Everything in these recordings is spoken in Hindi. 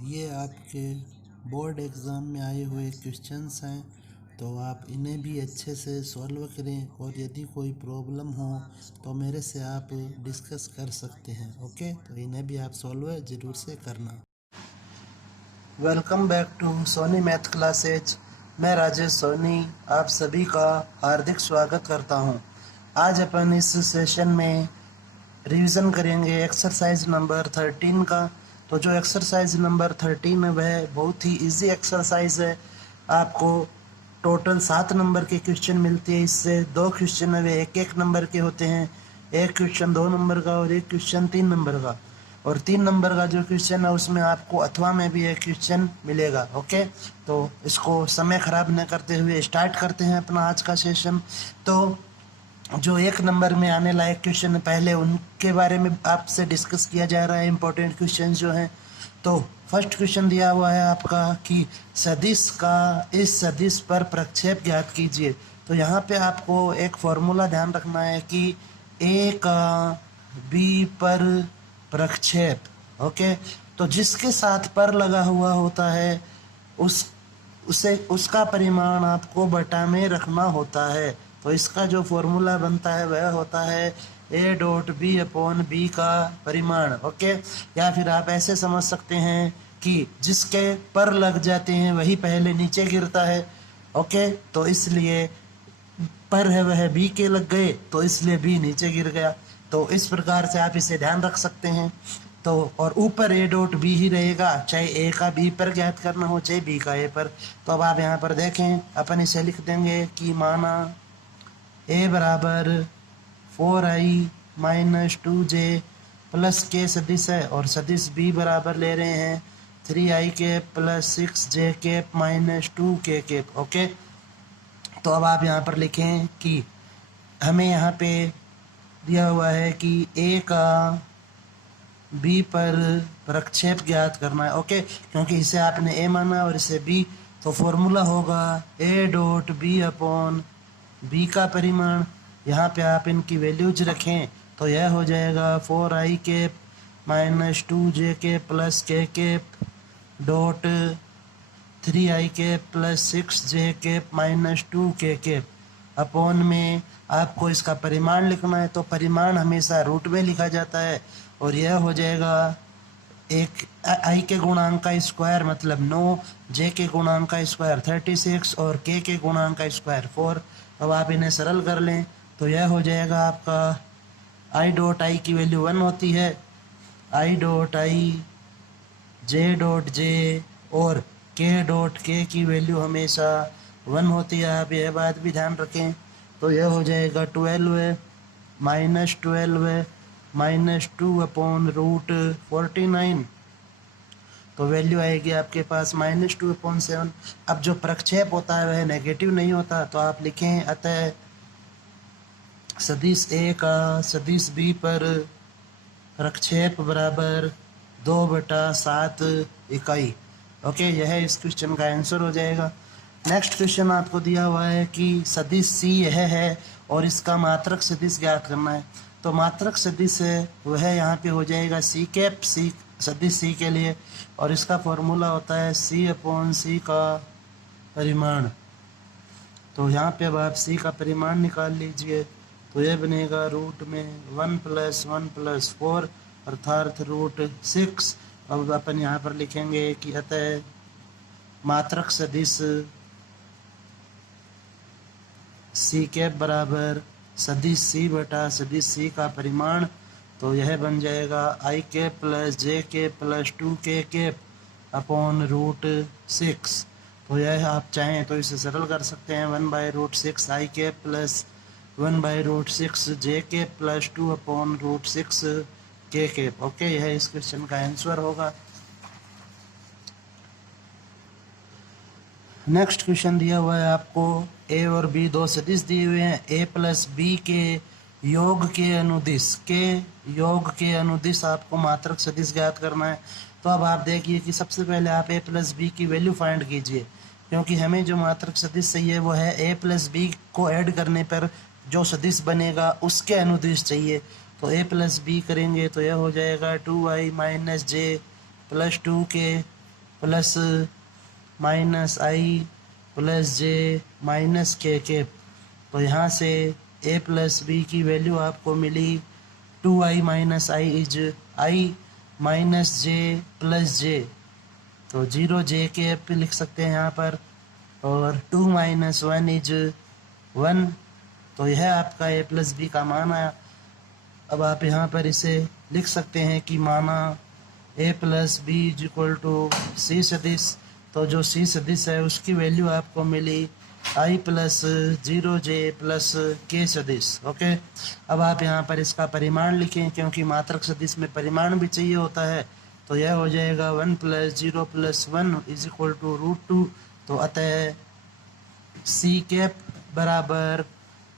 ये आपके बोर्ड एग्ज़ाम में आए हुए क्वेश्चंस हैं, तो आप इन्हें भी अच्छे से सॉल्व करें और यदि कोई प्रॉब्लम हो तो मेरे से आप डिस्कस कर सकते हैं। ओके, तो इन्हें भी आप सॉल्व ज़रूर से करना। Welcome back to Soni math classes. मैं राजेश सोनी आप सभी का हार्दिक स्वागत करता हूं। आज अपन इस सेशन में रिवीजन करेंगे एक्सरसाइज नंबर 13 का। तो जो एक्सरसाइज नंबर 13 है वह बहुत ही इजी एक्सरसाइज है। आपको टोटल 7 नंबर के क्वेश्चन मिलते हैं। इससे 2 क्वेश्चन है वे 1-1 नंबर के होते हैं। एक क्वेश्चन 2 नंबर का और एक क्वेश्चन 3 नंबर का। और 3 नंबर का जो क्वेश्चन है उसमें आपको अथवा में भी एक क्वेश्चन मिलेगा। ओके, तो इसको समय खराब न करते हुए स्टार्ट करते हैं अपना आज का सेशन। तो जो 1 नंबर में आने लायक क्वेश्चन पहले उनके बारे में आपसे डिस्कस किया जा रहा है, इंपॉर्टेंट क्वेश्चन जो हैं। तो फर्स्ट क्वेश्चन दिया हुआ है आपका कि सदिश का इस सदिश पर प्रक्षेप ज्ञात कीजिए। तो यहाँ पे आपको एक फॉर्मूला ध्यान रखना है कि ए का बी पर प्रक्षेप। ओके, तो जिसके साथ पर लगा हुआ होता है उसे उसका परिमाण आपको बटा में रखना होता है। तो इसका जो फॉर्मूला बनता है वह होता है A dot B upon B का परिमाण। ओके, या फिर आप ऐसे समझ सकते हैं कि जिसके पर लग जाते हैं वही पहले नीचे गिरता है। ओके, तो इसलिए पर है वह बी के लग गए तो इसलिए बी नीचे गिर गया। तो इस प्रकार से आप इसे ध्यान रख सकते हैं। तो और ऊपर ए डॉट बी ही रहेगा, चाहे ए का बी पर ज्ञात करना हो चाहे बी का ए पर। तो अब आप यहाँ पर देखें, अपन इसे लिख देंगे कि माना ए बराबर 4i माइनस 2j प्लस के सदिश है और सदिश बी बराबर ले रहे हैं 3i के प्लस 6j के माइनस 2k के। ओके, तो अब आप यहाँ पर लिखें कि हमें यहाँ पे दिया हुआ है कि ए का बी पर प्रक्षेप ज्ञात करना है। ओके, क्योंकि इसे आपने ए माना और इसे बी, तो फॉर्मूला होगा A dot B upon B का परिमाण। यहाँ पे आप इनकी वैल्यूज रखें तो यह हो जाएगा 4i के माइनस 2j के प्लस के डॉट 3i के प्लस 6j के माइनस 2k के अपॉन में आपको इसका परिमाण लिखना है। तो परिमाण हमेशा रूट में लिखा जाता है और यह हो जाएगा एक आई के गुणांक का स्क्वायर मतलब 9, जे के गुणांक का स्क्वायर 36 और के गुणांक का स्क्वायर 4। अब आप इन्हें सरल कर लें तो यह हो जाएगा आपका आई डॉट आई की वैल्यू 1 होती है, I dot I J dot J और के डॉट के की वैल्यू हमेशा 1 होती है। आप यह बात भी ध्यान रखें। तो यह हो जाएगा 12 माइनस 12 माइनस 2 अपॉन रूट 49। तो वैल्यू आएगी आपके पास माइनस 2/7। अब जो प्रक्षेप होता है वह नेगेटिव नहीं होता, तो आप लिखें अतः सदिश ए का सदिश बी पर प्रक्षेप बराबर 2/7 इकाई। ओके, यह इस क्वेश्चन का आंसर हो जाएगा। नेक्स्ट क्वेश्चन आपको दिया हुआ है कि सदिश सी यह है और इसका मात्रक सदिश ज्ञात करना है। तो मात्रक सदिश है वह यहाँ पे हो जाएगा सी कैप, सी सदिश सी के लिए, और इसका फॉर्मूला होता है सी अपॉन सी का परिमाण। तो यहाँ पे अब आप सी का परिमाण निकाल लीजिए। तो यह बनेगा रूट में 1 + 1 + 4 अर्थात रूट 6। अब अपन यहाँ पर लिखेंगे कि अतः मात्रक सदिश सी कैप बराबर सदिश सी बटा सदिश सी का परिमाण। तो यह बन जाएगा i cap plus j cap plus 2k cap upon root 6। तो यह आप चाहें तो इसे सरल कर सकते हैं 1/√6 आई कैप प्लस 1/√6 जे कैप प्लस 2 अपॉन रूट 6 के कैप। ओके, यह इस क्वेश्चन का आंसर होगा। नेक्स्ट क्वेश्चन दिया हुआ है आपको ए और बी दो सदिश दिए हुए हैं। ए प्लस बी के योग के अनुदिश आपको मात्रक सदिश ज्ञात करना है। तो अब आप देखिए कि सबसे पहले आप ए प्लस बी की वैल्यू फाइंड कीजिए, क्योंकि हमें जो मात्रक सदिश चाहिए वो है ए प्लस बी को ऐड करने पर जो सदिश बनेगा उसके अनुदिश चाहिए। तो ए प्लस बी करेंगे तो यह हो जाएगा 2i minus j plus 2k plus minus i plus j minus k cap. तो यहाँ से a प्लस बी की वैल्यू आपको मिली 2i minus i is i minus j plus j. तो 0 j कैप लिख सकते हैं यहाँ पर, और 2 माइनस 1 इज 1। तो यह आपका a प्लस बी का मान आया। अब आप यहाँ पर इसे लिख सकते हैं कि माना a plus b is equal to c सदिश। तो जो सी सदिश है उसकी वैल्यू आपको मिली i plus 0j plus k सदिश। ओके, अब आप यहाँ पर इसका परिमाण लिखें, क्योंकि मात्रक सदिश में परिमाण भी चाहिए होता है। तो यह हो जाएगा 1 plus 0 plus 1 is equal to √2। तो अतः सी कैप बराबर,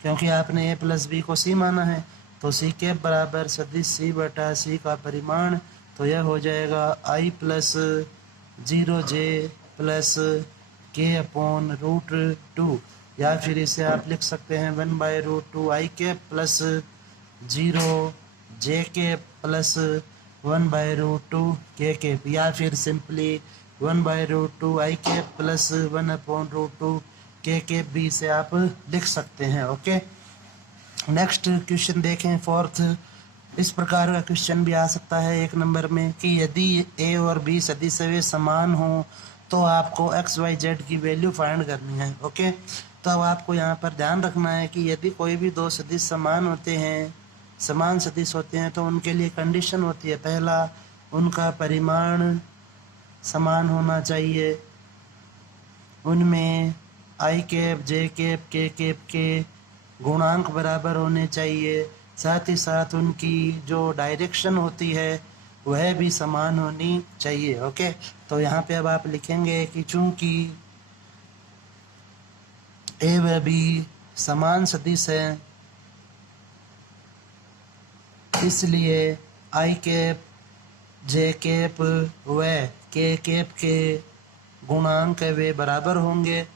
क्योंकि आपने a प्लस बी को सी माना है, तो सी कैप बराबर सदिश सी बटा सी का परिमाण। तो यह हो जाएगा i plus 0j plus k upon √2, या फिर इसे आप लिख सकते हैं 1/√2 i cap plus 0j cap plus 1/√2 k cap, या फिर simply 1/√2 i cap plus 1/√2 k cap भी से आप लिख सकते हैं। ओके, नेक्स्ट क्वेश्चन देखें, फोर्थ। इस प्रकार का क्वेश्चन भी आ सकता है 1 नंबर में कि यदि a और b सदिश वे समान हों तो आपको x y z की वैल्यू फाइंड करनी है। ओके, तो अब आपको यहाँ पर ध्यान रखना है कि यदि कोई भी दो सदिश समान होते हैं, समान सदिश होते हैं, तो उनके लिए कंडीशन होती है, पहला उनका परिमाण समान होना चाहिए, उनमें आई कैप जे कैप के कैप के गुणांक बराबर होने चाहिए, साथ ही साथ उनकी जो डायरेक्शन होती है वह भी समान होनी चाहिए। ओके, तो यहाँ पे अब आप लिखेंगे कि चूंकि ए व बी समान सदिश है, इसलिए आई कैप जे कैप व के कैप के गुणांक वे बराबर होंगे।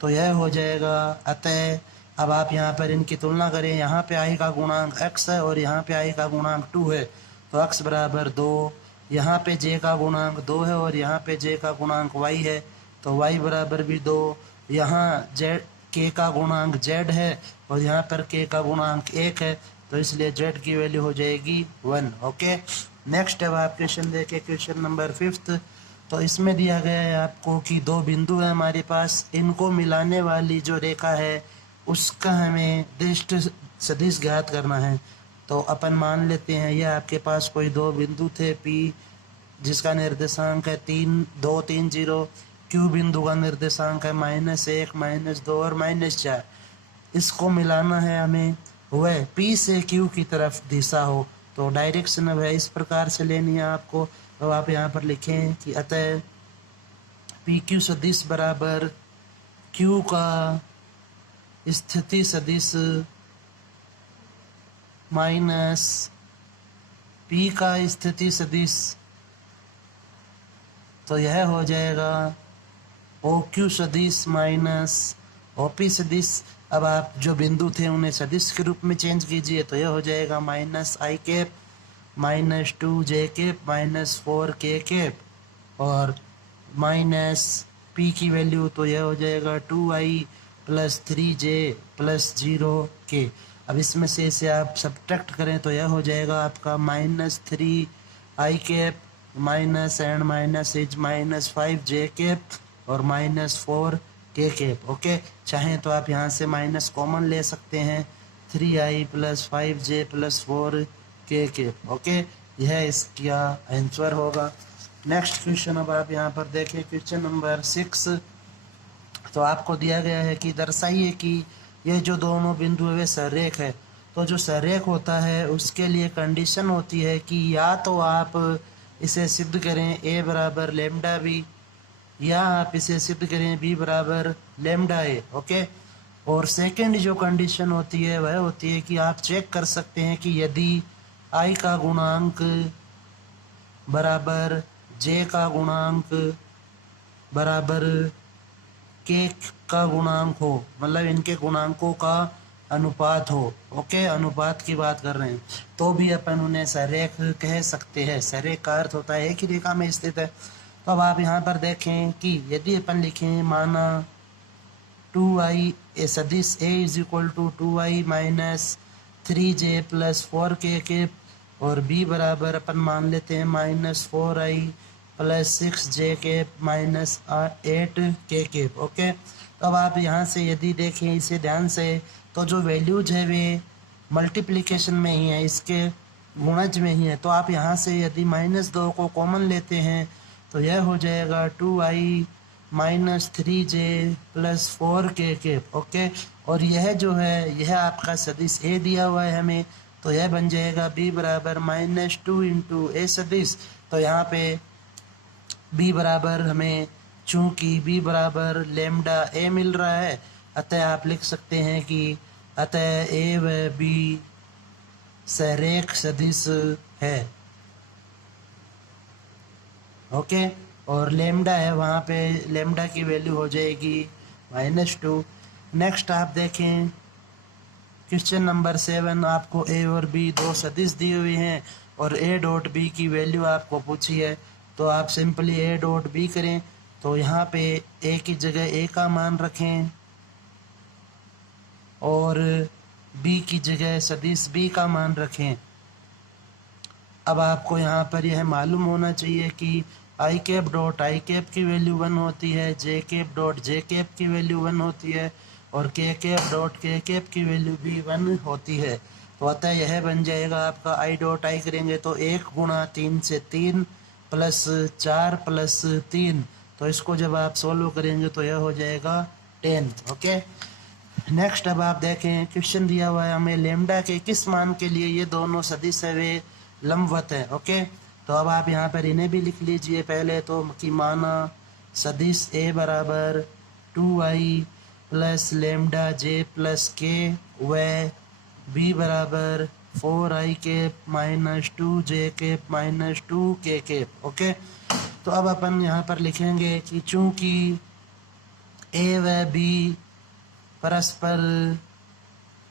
तो यह हो जाएगा, अतः अब आप यहाँ पर इनकी तुलना करें, यहाँ पे i का गुणांक x है और यहाँ पे i का गुणांक 2 है, तो x बराबर 2, यहाँ पे j का गुणांक 2 है और यहाँ पे j का गुणांक y है, तो y बराबर भी 2, यहाँ z k का गुणांक z है और यहाँ पर k का गुणांक 1 है, तो इसलिए z की वैल्यू हो जाएगी 1। ओके, नेक्स्ट अब आप क्वेश्चन देखें, क्वेश्चन नंबर 5। तो इसमें दिया गया है आपको कि दो बिंदु है हमारे पास, इनको मिलाने वाली जो रेखा है उसका हमें दृष्ट सदिश ज्ञात करना है। तो अपन मान लेते हैं यह आपके पास कोई दो बिंदु थे P जिसका निर्देशांक है 3 2 3 0, Q बिंदु का निर्देशांक है -1 -2 और -4। इसको मिलाना है हमें, वह P से Q की तरफ दिशा हो, तो डायरेक्शन वह इस प्रकार से लेनी है आपको। तो आप यहाँ पर लिखें कि अतः पी क्यू सदिश बराबर Q का स्थिति सदिश माइनस P का स्थिति सदिश, तो यह हो जाएगा OQ सदिश माइनस OP सदिश। अब आप जो बिंदु थे उन्हें सदिश के रूप में चेंज कीजिए, तो यह हो जाएगा -i cap -2j cap -4 k cap और -p की वैल्यू, तो यह हो जाएगा 2i plus 3j plus 0k। अब इसमें से इसे आप सब्ट्रैक्ट करें तो यह हो जाएगा आपका -3i cap minus and minus is -5j cap और -4 k कैप। ओके, चाहें तो आप यहाँ से माइनस कॉमन ले सकते हैं, 3i plus 5j plus 4 k cap. Okay, यह इसका आंसर होगा। नेक्स्ट क्वेश्चन अब आप यहाँ पर देखें, क्वेश्चन नंबर 6। तो आपको दिया गया है कि दर्शाइए कि ये जो दोनों बिंदु है वे सररेख है। तो जो सररेख होता है उसके लिए कंडीशन होती है कि या तो आप इसे सिद्ध करें a बराबर लेमडा बी, या आप इसे सिद्ध करें b बराबर लेमडा ए। ओके, और सेकंड जो कंडीशन होती है वह होती है कि आप चेक कर सकते हैं कि यदि i का गुणांक बराबर j का गुणांक बराबर k का गुणांक हो, मतलब इनके गुणांकों का अनुपात हो, ओके, अनुपात की बात कर रहे हैं, तो भी अपन उन्हें सरेख कह सकते हैं। सरेख का अर्थ होता है एक ही रेखा में स्थित है। तो अब आप यहाँ पर देखें कि यदि अपन लिखें माना 2i ए सदिश a is equal to 2i minus 3j plus 4k के, और b बराबर अपन मान लेते हैं माइनस 4i प्लस 6j के माइनस 8k के, ओके। तो अब आप यहाँ से यदि देखें इसे ध्यान से, तो जो वैल्यूज है वे मल्टीप्लिकेशन में ही है, इसके गुणज में ही है। तो आप यहाँ से यदि -2 को कॉमन लेते हैं तो यह हो जाएगा 2i minus 3j plus 4k के, ओके। और यह जो है यह आपका सदिश a दिया हुआ है हमें, तो यह बन जाएगा b बराबर -2 इंटू ए सदिश। तो यहाँ पे b बराबर हमें, चूंकि b बराबर लेमडा a मिल रहा है, अतः आप लिख सकते हैं कि अतः a व b सरेख सदिश है, ओके। और लेमडा है, वहाँ पे लेमडा की वैल्यू हो जाएगी -2। नेक्स्ट आप देखें क्वेश्चन नंबर 7, आपको ए और बी दो सदिश दी हुई हैं और ए डॉट बी की वैल्यू आपको पूछी है। तो आप सिंपली ए डॉट बी करें, तो यहाँ पे ए की जगह ए का मान रखें और बी की जगह सदिश बी का मान रखें। अब आपको यहाँ पर यह मालूम होना चाहिए कि आई कैप डॉट आई कैप की वैल्यू 1 होती है, जे कैप डॉट जे कैप की वैल्यू 1 होती है, और के कैप डॉट के कैप की वैल्यू भी 1 होती है। तो अतः यह बन जाएगा आपका आई डॉट आई करेंगे तो 1 गुणा 3 से 3 प्लस 4 प्लस 3, तो इसको जब आप सोल्व करेंगे तो यह हो जाएगा 10, ओके। नेक्स्ट अब आप देखें क्वेश्चन दिया हुआ है हमें लेमडा के किस मान के लिए ये दोनों सदिश है वे लंबवत है, ओके। तो अब आप यहाँ पर इन्हें भी लिख लीजिए पहले तो, कि माना सदिश a बराबर 2i plus lambda j plus k व b बराबर 4i के माइनस 2j के माइनस 2k के, ओके। तो अब अपन यहाँ पर लिखेंगे कि चूंकि a व b परस्पर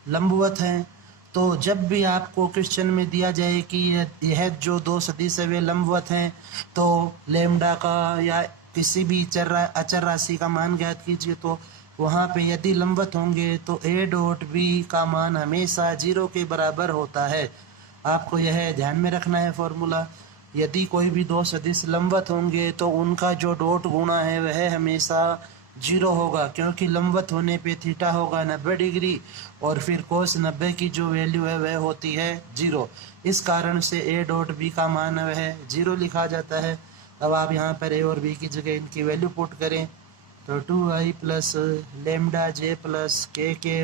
लंबवत हैं, तो जब भी आपको क्वेश्चन में दिया जाए कि यह जो दो सदिश है वे लंबवत हैं, तो लेमडा का या किसी भी अचर राशि का मान ज्ञात कीजिए। तो वहाँ पे यदि लंबवत होंगे तो ए डॉट बी का मान हमेशा 0 के बराबर होता है। आपको यह ध्यान में रखना है फॉर्मूला। यदि कोई भी दो सदिश लंबवत होंगे तो उनका जो डॉट गुणा है वह हमेशा 0 होगा, क्योंकि लंबवत होने पे थीटा होगा 90 डिग्री और फिर कोस 90 की जो वैल्यू है वह होती है 0। इस कारण से ए डॉट बी का मान वह 0 लिखा जाता है। अब आप यहाँ पर ए और बी की जगह इनकी वैल्यू पुट करें तो 2i प्लस लेमडा जे प्लस के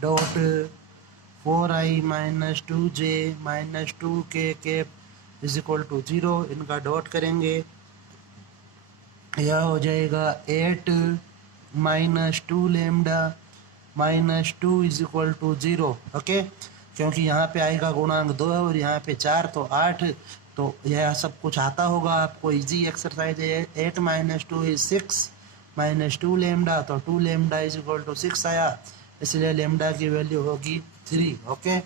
dot 4i minus 2j minus 2k के इज इक्वल टू 0, इनका डॉट करेंगे, यह हो जाएगा 8 minus 2 lambda minus 2 is equal to 0, okay. क्योंकि यहाँ पे आई का गुणांक 2 है और यहाँ पे 4 तो 8, तो यह सब कुछ आता होगा आपको, इजी एक्सरसाइज है। 8 माइनस 2 इज 6 माइनस 2 लेमडा, तो 2 लेमडा इज इक्वल टू 6 आया, इसलिए लेमडा की वैल्यू होगी 3, ओके।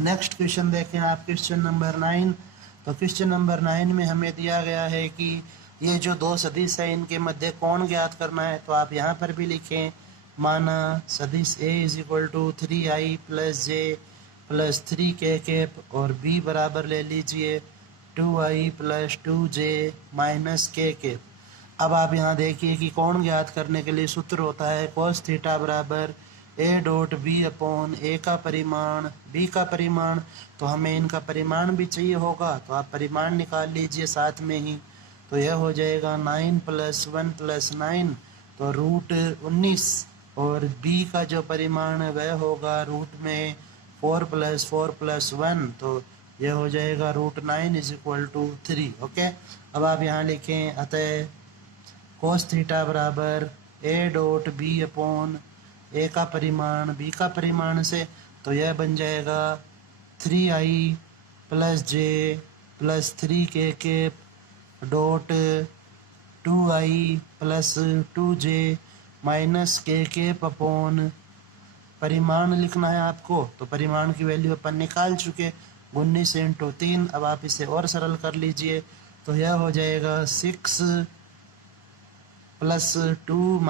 नेक्स्ट क्वेश्चन देखें आप, क्वेश्चन नंबर 9। तो क्वेश्चन नंबर 9 में हमें दिया गया है कि ये जो दो सदिश है इनके मध्य कोण ज्ञात करना है। तो आप यहाँ पर भी लिखें माना सदिश a is equal to 3i plus J plus 3k cap और b बराबर ले लीजिए 2i plus 2j minus k cap. अब आप यहाँ देखिए कि कोण ज्ञात करने के लिए सूत्र होता है cos थीटा बराबर a dot B upon a का परिमाण b का परिमाण। तो हमें इनका परिमाण भी चाहिए होगा, तो आप परिमाण निकाल लीजिए साथ में ही। तो यह हो जाएगा 9 प्लस 1 प्लस 9, तो रूट 19, और b का जो परिमाण है वह होगा रूट में 4 प्लस 4 प्लस 1, तो यह हो जाएगा root 9 is equal to 3, okay. अब आप यहाँ लिखें अतः कोस थीटा बराबर a dot B upon a का परिमाण b का परिमाण से, तो यह बन जाएगा 3i plus j plus 3k cap dot 2i plus 2j minus k cap upon परिमाण लिखना है आपको, तो परिमाण की वैल्यू अपन निकाल चुके 19 × 3। अब आप इसे और सरल कर लीजिए, तो यह हो जाएगा 6 + 2 -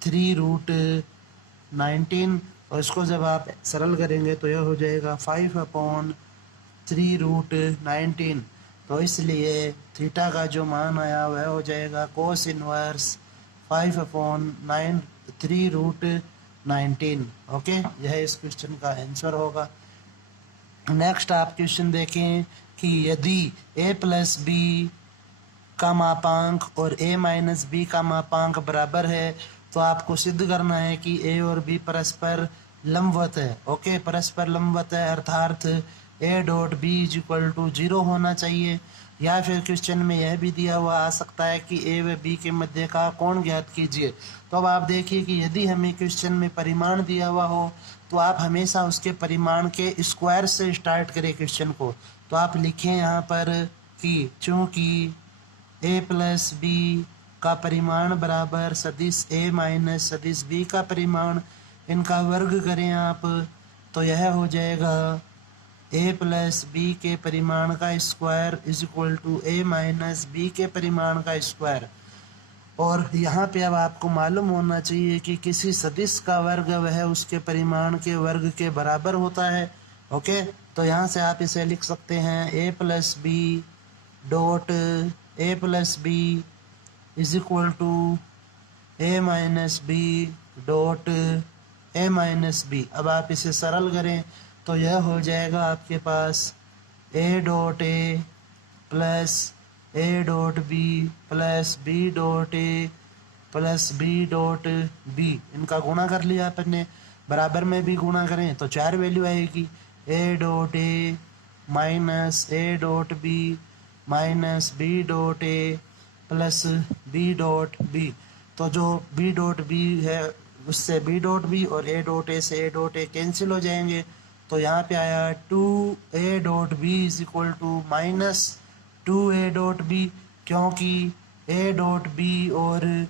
3/3√19, और इसको जब आप सरल करेंगे तो यह हो जाएगा 5/3√19। तो इसलिए थीटा का जो मान आया वह हो जाएगा cos इनवर्स 5/3√19। ओके, यह इस क्वेश्चन का आंसर होगा। नेक्स्ट आप क्वेश्चन देखें कि यदि a + b का मापांक और a - b का मापांक बराबर है, तो आपको सिद्ध करना है कि a और b परस्पर लंबवत है। ओके, परस्पर लंबवत है अर्थात a.b = 0 होना चाहिए। या फिर क्वेश्चन में यह भी दिया हुआ आ सकता है कि a व b के मध्य का कोण ज्ञात कीजिए। तो अब आप देखिए कि यदि हमें क्वेश्चन में परिमाण दिया हुआ हो तो आप हमेशा उसके परिमाण के स्क्वायर से स्टार्ट करें क्वेश्चन को। तो आप लिखें यहाँ पर कि चूँकि a + b का परिमाण बराबर सदिश a - सदिश b का परिमाण, इनका वर्ग करें आप, तो यह हो जाएगा a + b के परिमाण का स्क्वायर = a - b के परिमाण का स्क्वायर। और यहाँ पे अब आपको मालूम होना चाहिए कि किसी सदिश का वर्ग वह उसके परिमाण के वर्ग के बराबर होता है। ओके, तो यहाँ से आप इसे लिख सकते हैं a + b dot a + b = a - b dot a - b। अब आप इसे सरल करें तो यह हो जाएगा आपके पास a.a + a.b + b.a + b.b। इनका गुणा कर लिया अपन ने, बराबर में भी गुणा करें तो 4 वैल्यू आएगी a.a - a.b - b.a + b.b। तो जो b.b है उससे b.b और a.a से a.a कैंसिल हो जाएंगे। तो यहाँ पे आया 2a.b = -2a.b, क्योंकि a.b और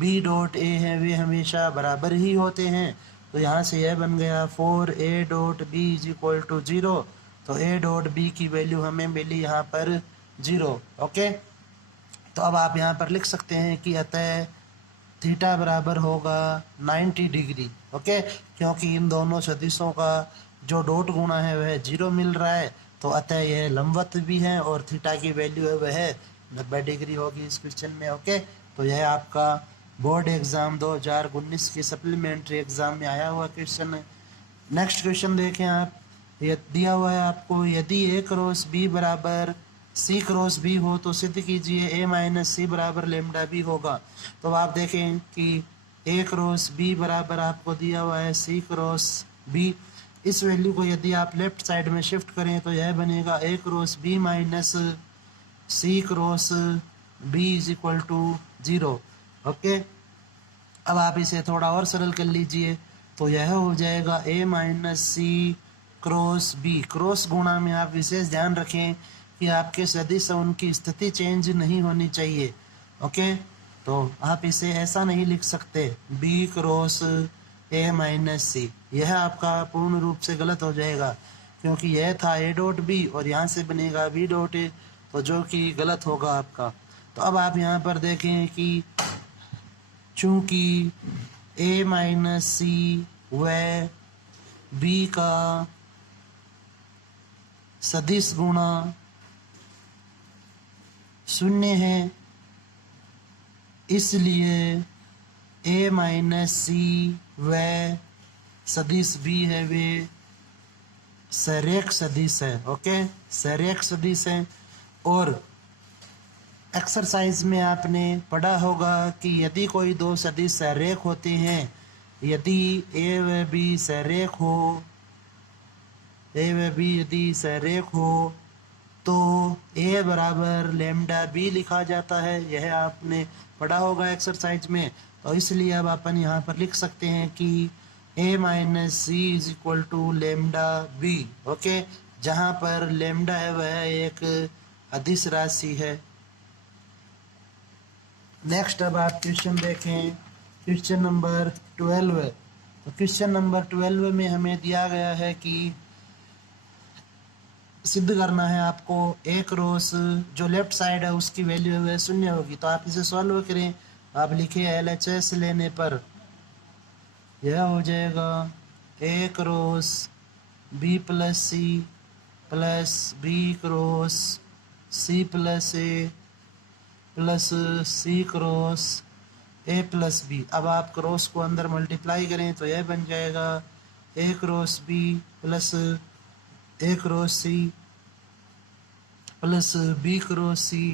b.a हैं वे हमेशा बराबर ही होते हैं। तो यहाँ से यह बन गया 4a.b = 0। तो a.b की वैल्यू हमें मिली यहाँ पर 0। ओके, तो अब आप यहाँ पर लिख सकते हैं कि अतः थीटा बराबर होगा 90 डिग्री। ओके, क्योंकि इन दोनों सदिशों का जो डॉट गुणा है वह 0 मिल रहा है, तो अतः यह लंबवत भी है और थीटा की वैल्यू है वह 90 डिग्री होगी इस क्वेश्चन में। ओके, तो यह आपका बोर्ड एग्ज़ाम 2019 की सप्लीमेंट्री एग्ज़ाम में आया हुआ क्वेश्चन है। नेक्स्ट क्वेश्चन देखें आप, ये दिया हुआ है आपको, यदि a × b बराबर c × b हो तो सिद्ध कीजिए a - c बराबर λb होगा। तो आप देखें कि a × b बराबर आपको दिया हुआ है c × b। इस वैल्यू को यदि आप लेफ्ट साइड में शिफ्ट करें तो यह बनेगा a × b - c × b = 0। Okay, अब आप इसे थोड़ा और सरल कर लीजिए तो यह हो जाएगा a - c × b। क्रॉस गुणा में आप विशेष ध्यान रखें कि आपके सदिश उनकी स्थिति चेंज नहीं होनी चाहिए। ओके, तो आप इसे ऐसा नहीं लिख सकते b × a - c, यह आपका पूर्ण रूप से गलत हो जाएगा, क्योंकि यह था a.b और यहाँ से बनेगा b.a, तो जो कि गलत होगा आपका। तो अब आप यहाँ पर देखें कि चूँकि a - c व b का सदिश गुणा 0 है, इसलिए a - c व सदिश b है वे सरेख सदिश है। ओके, सरेख सदिश है। और एक्सरसाइज में आपने पढ़ा होगा कि यदि कोई दो सदिश सरेख होते हैं, यदि a व b सरेख हो, a व b यदि सरेख हो तो a बराबर λb लिखा जाता है। यह आपने पढ़ा होगा एक्सरसाइज में। तो इसलिए अब अपन यहाँ पर लिख सकते हैं कि a - c = λb। ओके, जहाँ पर लैम्डा है वह एक अदिश राशि है। नेक्स्ट अब आप क्वेश्चन देखें, क्वेश्चन नंबर 12 है। तो क्वेश्चन नंबर 12 में हमें दिया गया है कि सिद्ध करना है आपको एक रोस जो लेफ्ट साइड है उसकी वैल्यू है शून्य होगी। तो आप इसे सॉल्व करें। आप लिखिए LHS लेने पर यह हो जाएगा a cross b plus c plus b cross c plus a plus c cross a plus b. अब आप क्रॉस को अंदर मल्टीप्लाई करें तो यह बन जाएगा a cross b plus a cross c plus b cross c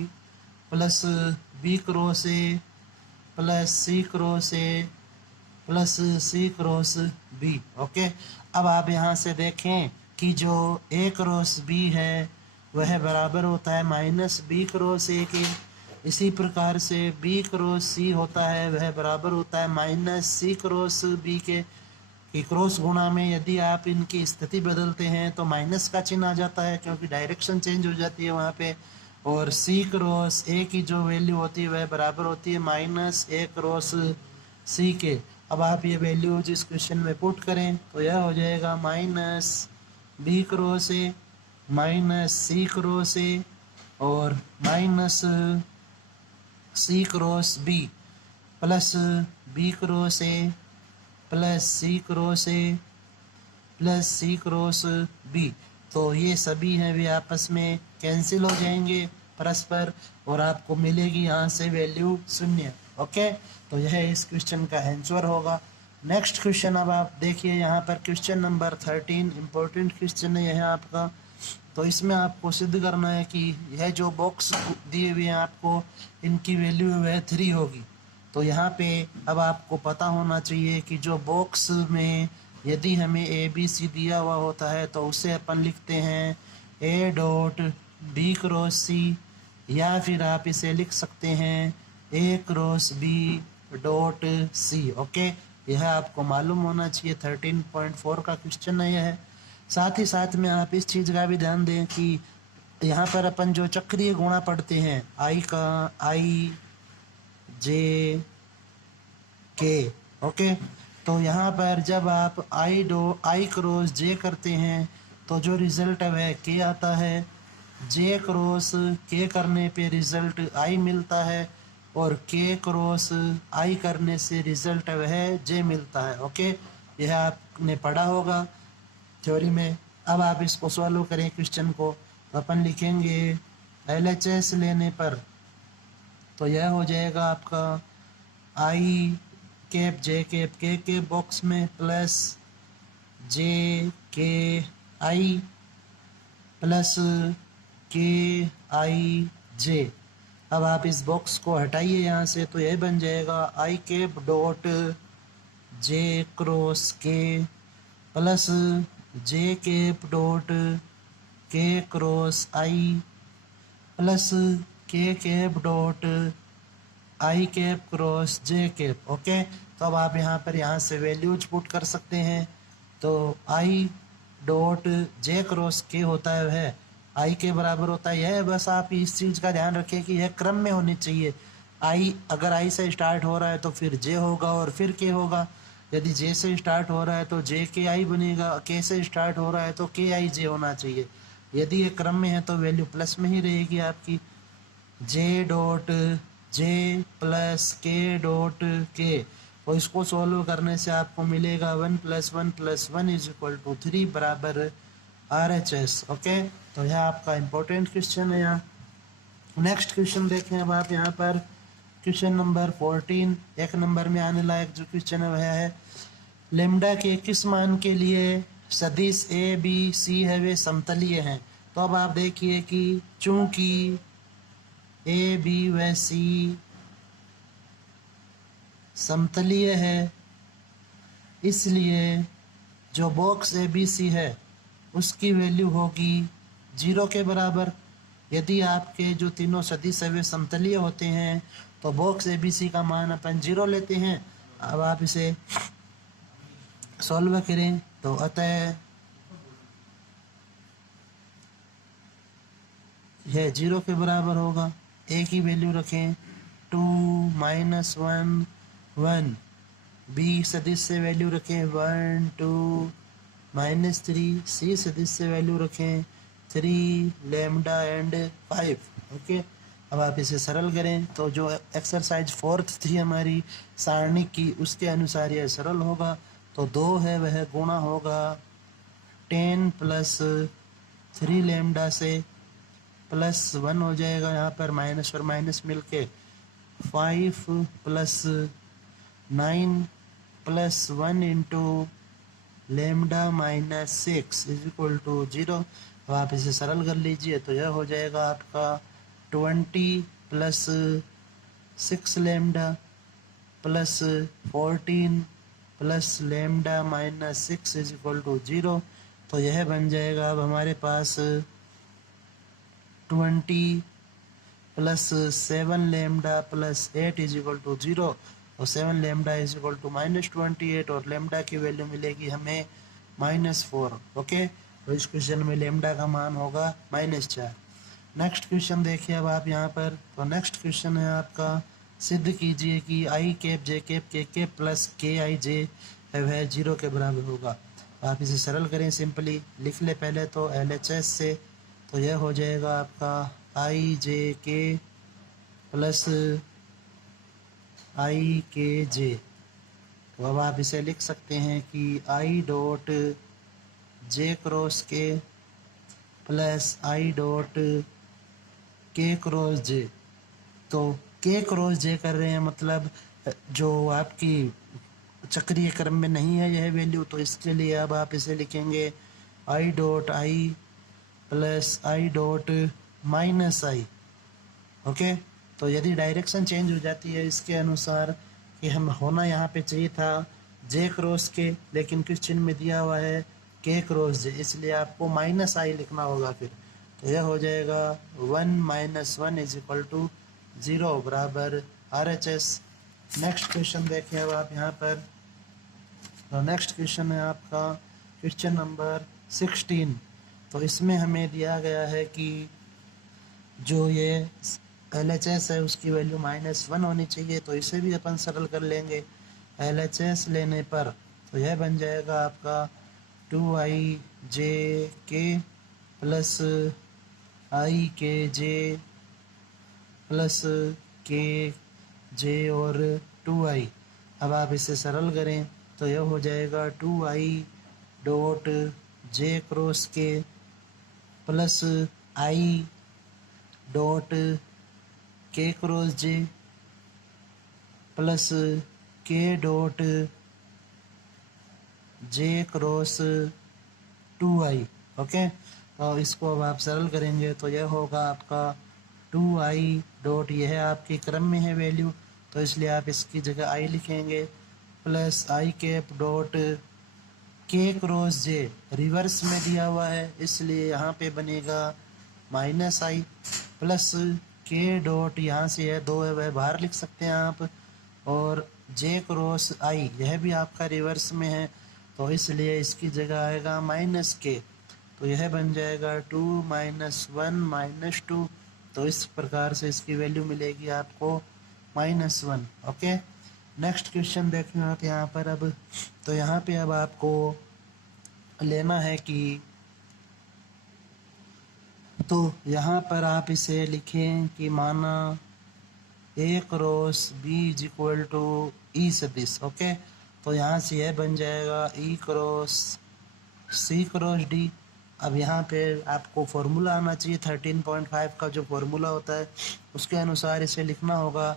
plus b cross a plus c cross a plus c cross b. Okay, अब आप यहाँ से देखें कि जो ए क्रॉस बी है वह बराबर होता है माइनस बी क्रॉस ए के। इसी प्रकार से बी क्रॉस सी होता है वह बराबर होता है माइनस सी क्रॉस बी के। कि क्रॉस गुणा में यदि आप इनकी स्थिति बदलते हैं तो माइनस का चिन्ह आ जाता है क्योंकि डायरेक्शन चेंज हो जाती है वहाँ पे। और सी क्रॉस ए की जो वैल्यू होती है वह बराबर होती है माइनस ए क्रॉस सी के। अब आप ये वैल्यू जिस क्वेश्चन में पुट करें तो यह हो जाएगा minus b cross a minus c cross a और minus c cross b plus b cross a plus c cross a plus c cross b. तो ये सभी हैं वे आपस में कैंसिल हो जाएंगे परस्पर और आपको मिलेगी यहाँ से वैल्यू शून्य। ओके, तो यह इस क्वेश्चन का आंसर होगा। नेक्स्ट क्वेश्चन अब आप देखिए यहाँ पर क्वेश्चन नंबर 13 इम्पोर्टेंट क्वेश्चन है यह आपका। तो इसमें आपको सिद्ध करना है कि यह जो बॉक्स दिए हुए हैं आपको इनकी वैल्यू वह 3 होगी। तो यहाँ पे अब आपको पता होना चाहिए कि जो बॉक्स में यदि हमें ABC दिया हुआ होता है तो उसे अपन लिखते हैं A dot B cross C या फिर आप इसे लिख सकते हैं A cross B dot C। Okay, यह आपको मालूम होना चाहिए। 13.4 का क्वेश्चन है यह। साथ ही साथ में आप इस चीज़ का भी ध्यान दें कि यहाँ पर अपन जो चक्रीय गुणा पढ़ते हैं I का I J K। ओके, तो यहाँ पर जब आप I क्रॉस J करते हैं तो जो रिज़ल्ट है वह K आता है। J क्रॉस K करने पे रिज़ल्ट I मिलता है और K क्रॉस I करने से रिज़ल्ट वह J मिलता है। ओके, यह आपने पढ़ा होगा थ्योरी में। अब आप इसको सॉल्व करें क्वेश्चन को। अपन लिखेंगे LHS लेने पर तो यह हो जाएगा आपका I cap J cap K के बॉक्स में plus J K I plus K I J। अब आप इस बॉक्स को हटाइए यहाँ से तो यह बन जाएगा I cap dot J cross K plus J cap dot K cross I plus K cap dot I cap cross J cap. Okay, तो अब आप यहाँ से वैल्यूज पुट कर सकते हैं। तो I dot J cross K होता है वह I के बराबर होता है। यह बस आप इस चीज़ का ध्यान रखें कि यह क्रम में होनी चाहिए। I अगर I से स्टार्ट हो रहा है तो फिर J होगा और फिर K होगा। यदि J से स्टार्ट हो रहा है तो J K I बनेगा। K से स्टार्ट हो रहा है तो K I J होना चाहिए। यदि ये क्रम में है तो वैल्यू प्लस में ही रहेगी आपकी। J dot J plus K dot K और इसको सॉल्व करने से आपको मिलेगा 1 + 1 + 1 = 3 बराबर RHS। ओके, तो यह आपका इम्पोर्टेंट क्वेश्चन है यहाँ। नेक्स्ट क्वेश्चन देखें अब आप यहाँ पर क्वेश्चन नंबर 14 एक नंबर में आने लायक जो क्वेश्चन है वह है लेम्डा के किस मान के लिए सदिश ABC है वे समतलीय हैं। तो अब आप देखिए कि चूंकि A B व C समतलीय है इसलिए जो बॉक्स ABC है उसकी वैल्यू होगी 0 के बराबर। यदि आपके जो तीनों सदिश है वे समतलीय होते हैं तो बॉक्स ABC का मान अपन 0 लेते हैं। अब आप इसे सॉल्व करें तो अतः यह 0 के बराबर होगा। A की वैल्यू रखें 2 - 1 1 बी सदिश से वैल्यू रखें 1 2 -3, सी सदिश से वैल्यू रखें 3 लैम्डा एंड 5। ओके, अब आप इसे सरल करें तो जो एक्सरसाइज 4th थी हमारी सारणी की, उसके अनुसार यह सरल होगा। तो 2 है वह गुणा होगा 10 प्लस 3 लैम्डा से, प्लस 1 हो जाएगा, यहाँ पर माइनस और माइनस मिलके 5 plus 9 plus 1 into lambda minus 6 is equal to 0। अब आप इसे सरल कर लीजिए तो यह हो जाएगा आपका 20 plus 6 lambda plus 14 plus lambda minus 6 is equal to 0। तो यह बन जाएगा अब हमारे पास 20 plus 7 lambda plus 8 is equal to 0, और 7 लैम्डा इज इक्वल टू -28, और लैम्डा की वैल्यू मिलेगी हमें -4। ओके, तो इस क्वेश्चन में लैम्डा का मान होगा -4। नेक्स्ट क्वेश्चन देखिए अब आप यहाँ पर, तो नेक्स्ट क्वेश्चन है आपका सिद्ध कीजिए कि आई कैप जे कैप के कैप प्लस के आई जे है वह 0 के बराबर होगा। आप इसे सरल करें, सिंपली लिख ले पहले तो LHS से, तो यह हो जाएगा आपका आई जे के प्लस आई के जे। तो अब आप इसे लिख सकते हैं कि आई डॉट जे क्रॉस के प्लस आई डॉट के क्रॉस जे। तो के क्रॉस जे कर रहे हैं मतलब जो आपकी चक्रीय क्रम में नहीं है यह वैल्यू, तो इसके लिए अब आप इसे लिखेंगे I dot I plus I dot minus I. Okay, तो यदि डायरेक्शन चेंज हो जाती है इसके अनुसार कि हम होना यहाँ पे चाहिए था जे क्रॉस के, लेकिन किस चिन्ह में दिया हुआ है के क्रॉस जे, इसलिए आपको माइनस आई लिखना होगा फिर। तो यह हो जाएगा 1 - 1 इज इक्वल टू 0 बराबर RHS। नेक्स्ट क्वेश्चन देखें अब आप यहाँ पर, तो नेक्स्ट क्वेश्चन है आपका क्वेश्चन नंबर 16। तो इसमें हमें दिया गया है कि जो ये LHS है उसकी वैल्यू -1 होनी चाहिए, तो इसे भी अपन सरल कर लेंगे। LHS लेने पर तो यह बन जाएगा आपका 2i जे के प्लस आई के जे प्लस के जे और 2i। अब आप इसे सरल करें तो यह हो जाएगा 2i डॉट जे क्रॉस के प्लस आई डॉट के क्रॉस जे प्लस के dot J cross 2i। Okay, तो इसको अब आप सरल करेंगे तो यह होगा आपका 2i डॉट, यह आपके क्रम में है वैल्यू तो इसलिए आप इसकी जगह i लिखेंगे, प्लस आई कैप डॉट के क्रॉस जे, रिवर्स में दिया हुआ है इसलिए यहाँ पे बनेगा -i, प्लस के डॉट यहाँ से है 2 है वह बाहर लिख सकते हैं आप, और जे क्रॉस आई यह भी आपका रिवर्स में है तो इसलिए इसकी जगह आएगा -k। तो यह बन जाएगा 2 - 1 - 2, तो इस प्रकार से इसकी वैल्यू मिलेगी आपको -1। ओके, नेक्स्ट क्वेश्चन देखें आप यहाँ पर अब, तो यहाँ पे अब आपको लेना है कि, तो यहाँ पर आप इसे लिखें कि माना a cross b is equal to e सदिश। ओके, तो यहाँ से यह बन जाएगा e cross c cross d. अब यहाँ पे आपको फॉर्मूला आना चाहिए 13.5 का जो फॉर्मूला होता है उसके अनुसार इसे लिखना होगा।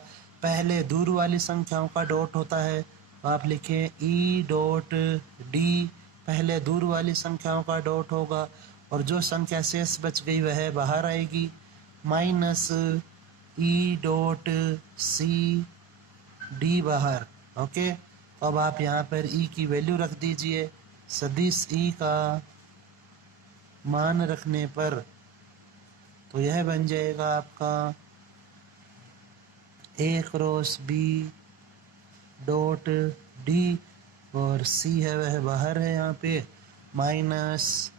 पहले दूर वाली संख्याओं का डॉट होता है तो आप लिखें ई डॉट डी, पहले दूर वाली संख्याओं का डॉट होगा और जो संख्या शेष बच गई वह बाहर आएगी, minus E dot C D बाहर। ओके, तो अब आप यहाँ पर ई की वैल्यू रख दीजिए, सदिश ई का मान रखने पर तो यह बन जाएगा आपका ए क्रॉस बी डॉट डी, और सी है वह बाहर है यहाँ पे, माइनस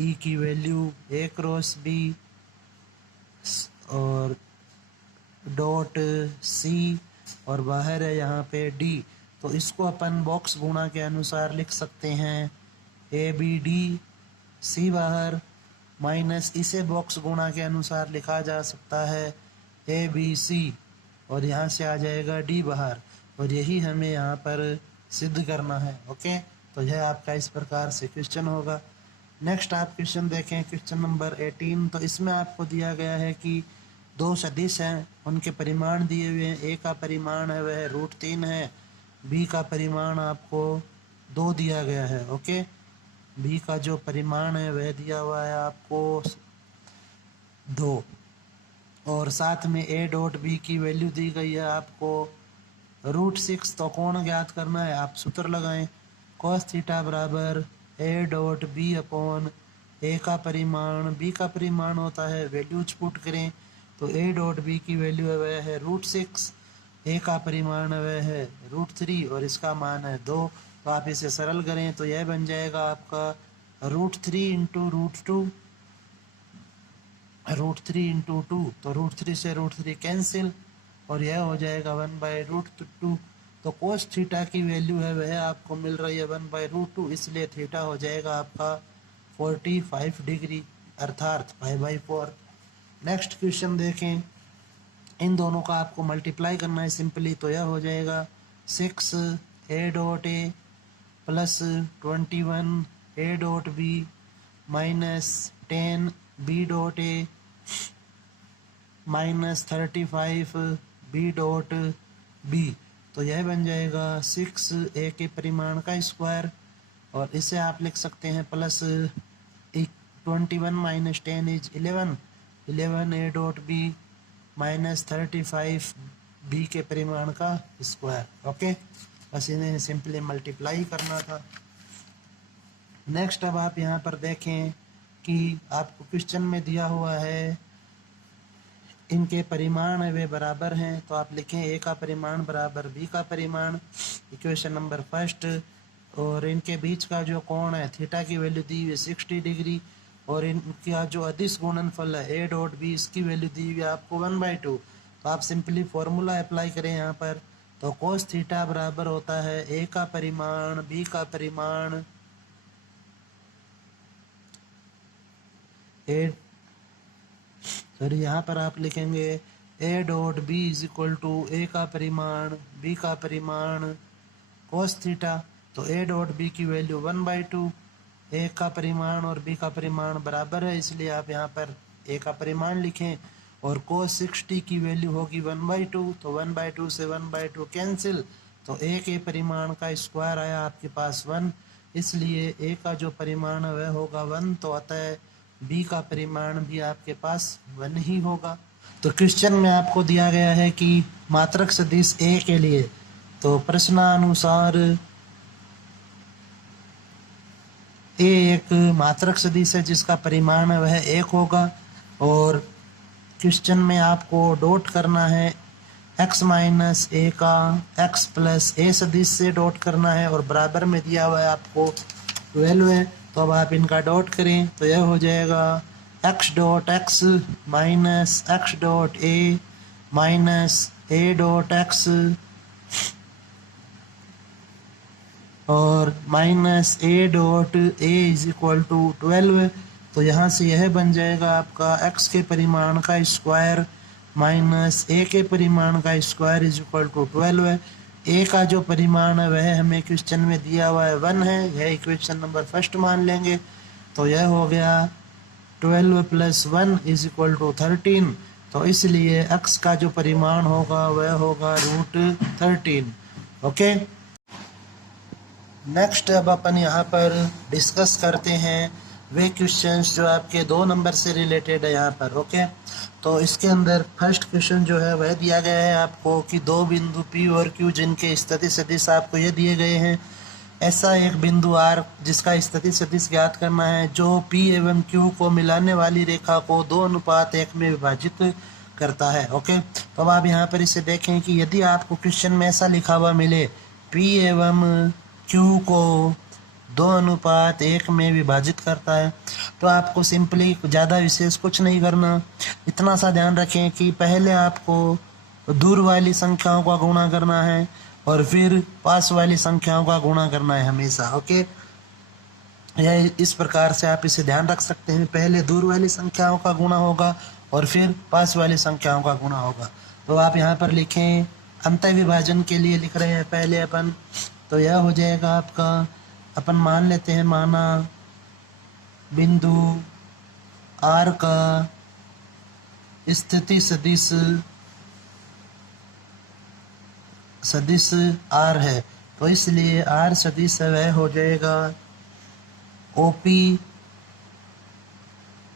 ई की वैल्यू ए क्रॉस बी और डॉट सी और बाहर है यहाँ पे डी। तो इसको अपन बॉक्स गुणा के अनुसार लिख सकते हैं ABD, C बाहर, माइनस इसे बॉक्स गुणा के अनुसार लिखा जा सकता है ABC, और यहाँ से आ जाएगा D बाहर, और यही हमें यहाँ पर सिद्ध करना है। ओके, तो यह आपका इस प्रकार से क्वेश्चन होगा। नेक्स्ट आप क्वेश्चन देखें, क्वेश्चन नंबर 18। तो इसमें आपको दिया गया है कि दो सदिश हैं, उनके परिमाण दिए हुए हैं। ए का परिमाण है वह √3 है, बी का परिमाण आपको 2 दिया गया है। ओके, बी का जो परिमाण है वह दिया हुआ है आपको 2, और साथ में ए डॉट बी की वैल्यू दी गई है आपको √6। तो कोण ज्ञात करना है, आप सूत्र लगाएं, cos थीटा बराबर ए डॉट बी अपॉन ए का परिमाण, बी का परिमाण होता है, वैल्यूज पुट करें तो ए डॉट बी की वैल्यू है वह है √6, ए का परिमाण वह है √3 और इसका मान है 2। तो आप इसे सरल करें तो यह बन जाएगा आपका √3 इंटू √2, √3 इंटू 2, तो √3 से √3 कैंसिल और यह हो जाएगा 1/√2। तो कोस थीटा की वैल्यू है वह आपको मिल रही है 1/√2, इसलिए थीटा हो जाएगा आपका 45 डिग्री अर्थात 5/4। नेक्स्ट क्वेश्चन देखें, इन दोनों का आपको मल्टीप्लाई करना है सिंपली, तो यह हो जाएगा 6 A dot A plus 21 A dot B minus 10 B dot A minus 35 B dot B. तो यह बन जाएगा 6 ए के परिमाण का स्क्वायर, और इसे आप लिख सकते हैं plus 21 minus 10 is 11 A dot B minus 35 B के परिमाण का स्क्वायर। ओके, बस इन्हें सिंपली मल्टीप्लाई करना था। नेक्स्ट अब आप यहाँ पर देखें कि आपको क्वेश्चन में दिया हुआ है इनके परिमाण वे बराबर हैं, तो आप लिखें ए का परिमाण बराबर बी का परिमाण, इक्वेशन नंबर फर्स्ट। और इनके बीच का जो कोण है थीटा की वैल्यू दी हुई है 60 डिग्री, और इनका जो अदिश गुणनफल है ए डॉट बी इसकी वैल्यू दी हुई है आपको 1/2। तो आप सिंपली फॉर्मूला अप्लाई करें यहाँ पर, तो कोस थीटा बराबर होता है ए का परिमाण बी का परिमाण यहाँ पर आप लिखेंगे a dot b is equal to a का परिमाण बी का परिमाण कोस थीटा। तो ए डॉट बी की वैल्यू 1/2, ए का परिमाण और बी का परिमाण बराबर है, इसलिए आप यहाँ पर ए का परिमाण लिखें, और कोस 60 की वैल्यू होगी 1/2, तो 1/2 से 1/2 कैंसिल, तो ए के परिमाण का स्क्वायर आया आपके पास 1, इसलिए ए का जो परिमाण है वह होगा 1, तो अतः बी का परिमाण भी आपके पास 1 ही होगा। तो क्वेश्चन में आपको दिया गया है कि मात्रक सदिश ए के लिए, तो प्रश्नानुसार ए एक मात्रक सदिश है जिसका परिमाण है वह 1 होगा, और क्वेश्चन में आपको डॉट करना है x माइनस ए का x प्लस ए सदिश से डॉट करना है, और बराबर में दिया हुआ है आपको 12 है, तो अब आप इनका डॉट करें तो यह हो जाएगा x dot x minus x dot A minus A dot x और minus A dot A is equal to 12। तो यहाँ से यह बन जाएगा आपका x के परिमाण का स्क्वायर माइनस ए के परिमाण का स्क्वायर इज इक्वल टू 12। ए का जो परिमाण है वह हमें क्वेश्चन में दिया हुआ है 1 है, यह इक्वेशन नंबर फर्स्ट मान लेंगे, तो यह हो गया 12 + 1 इज इक्वल टू 13। तो इसलिए x का जो परिमाण होगा वह होगा √13। ओके, नेक्स्ट अब अपन यहाँ पर डिस्कस करते हैं वे क्वेश्चंस जो आपके 2 नंबर से रिलेटेड है यहाँ पर। ओके, तो इसके अंदर फर्स्ट क्वेश्चन जो है वह दिया गया है आपको कि 2 बिंदु P और Q जिनके स्थिति सदिश आपको ये दिए गए हैं, ऐसा एक बिंदु R जिसका स्थिति सदिश ज्ञात करना है जो P एवं Q को मिलाने वाली रेखा को 2:1 में विभाजित करता है। ओके, तो अब आप यहाँ पर इसे देखें कि यदि आपको क्वेश्चन में ऐसा लिखा हुआ मिले P एवं Q को 2:1 में विभाजित करता है, तो आपको सिंपली ज़्यादा विशेष कुछ नहीं करना, इतना सा ध्यान रखें कि पहले आपको दूर वाली संख्याओं का गुणा करना है और फिर पास वाली संख्याओं का गुणा करना है हमेशा। ओके, यह इस प्रकार से आप इसे ध्यान रख सकते हैं। पहले दूर वाली संख्याओं का गुणा होगा और फिर पास वाली संख्याओं का गुणा होगा। तो आप यहाँ पर लिखें, अंतः विभाजन के लिए लिख रहे हैं पहले अपन, तो यह हो जाएगा आपका, अपन मान लेते हैं, माना बिंदु R का स्थिति सदिश R है, तो इसलिए R सदिश वह हो जाएगा OP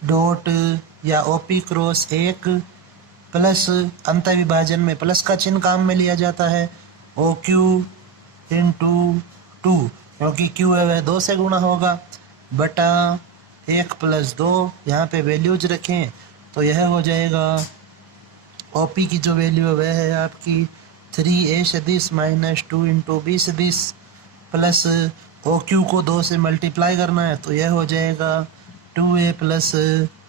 डॉट या OP क्रॉस 1 प्लस, अंतः विभाजन में प्लस का चिन्ह काम में लिया जाता है, OQ इंटू 2, क्योंकि Q है वह 2 से गुणा होगा, बटा 1 प्लस 2, यहाँ पे वैल्यूज रखें तो यह हो जाएगा OP की जो वैल्यू है वह है आपकी 3A सदिश माइनस 2 इंटू B सदिश प्लस OQ को 2 से मल्टीप्लाई करना है तो यह हो जाएगा 2A plus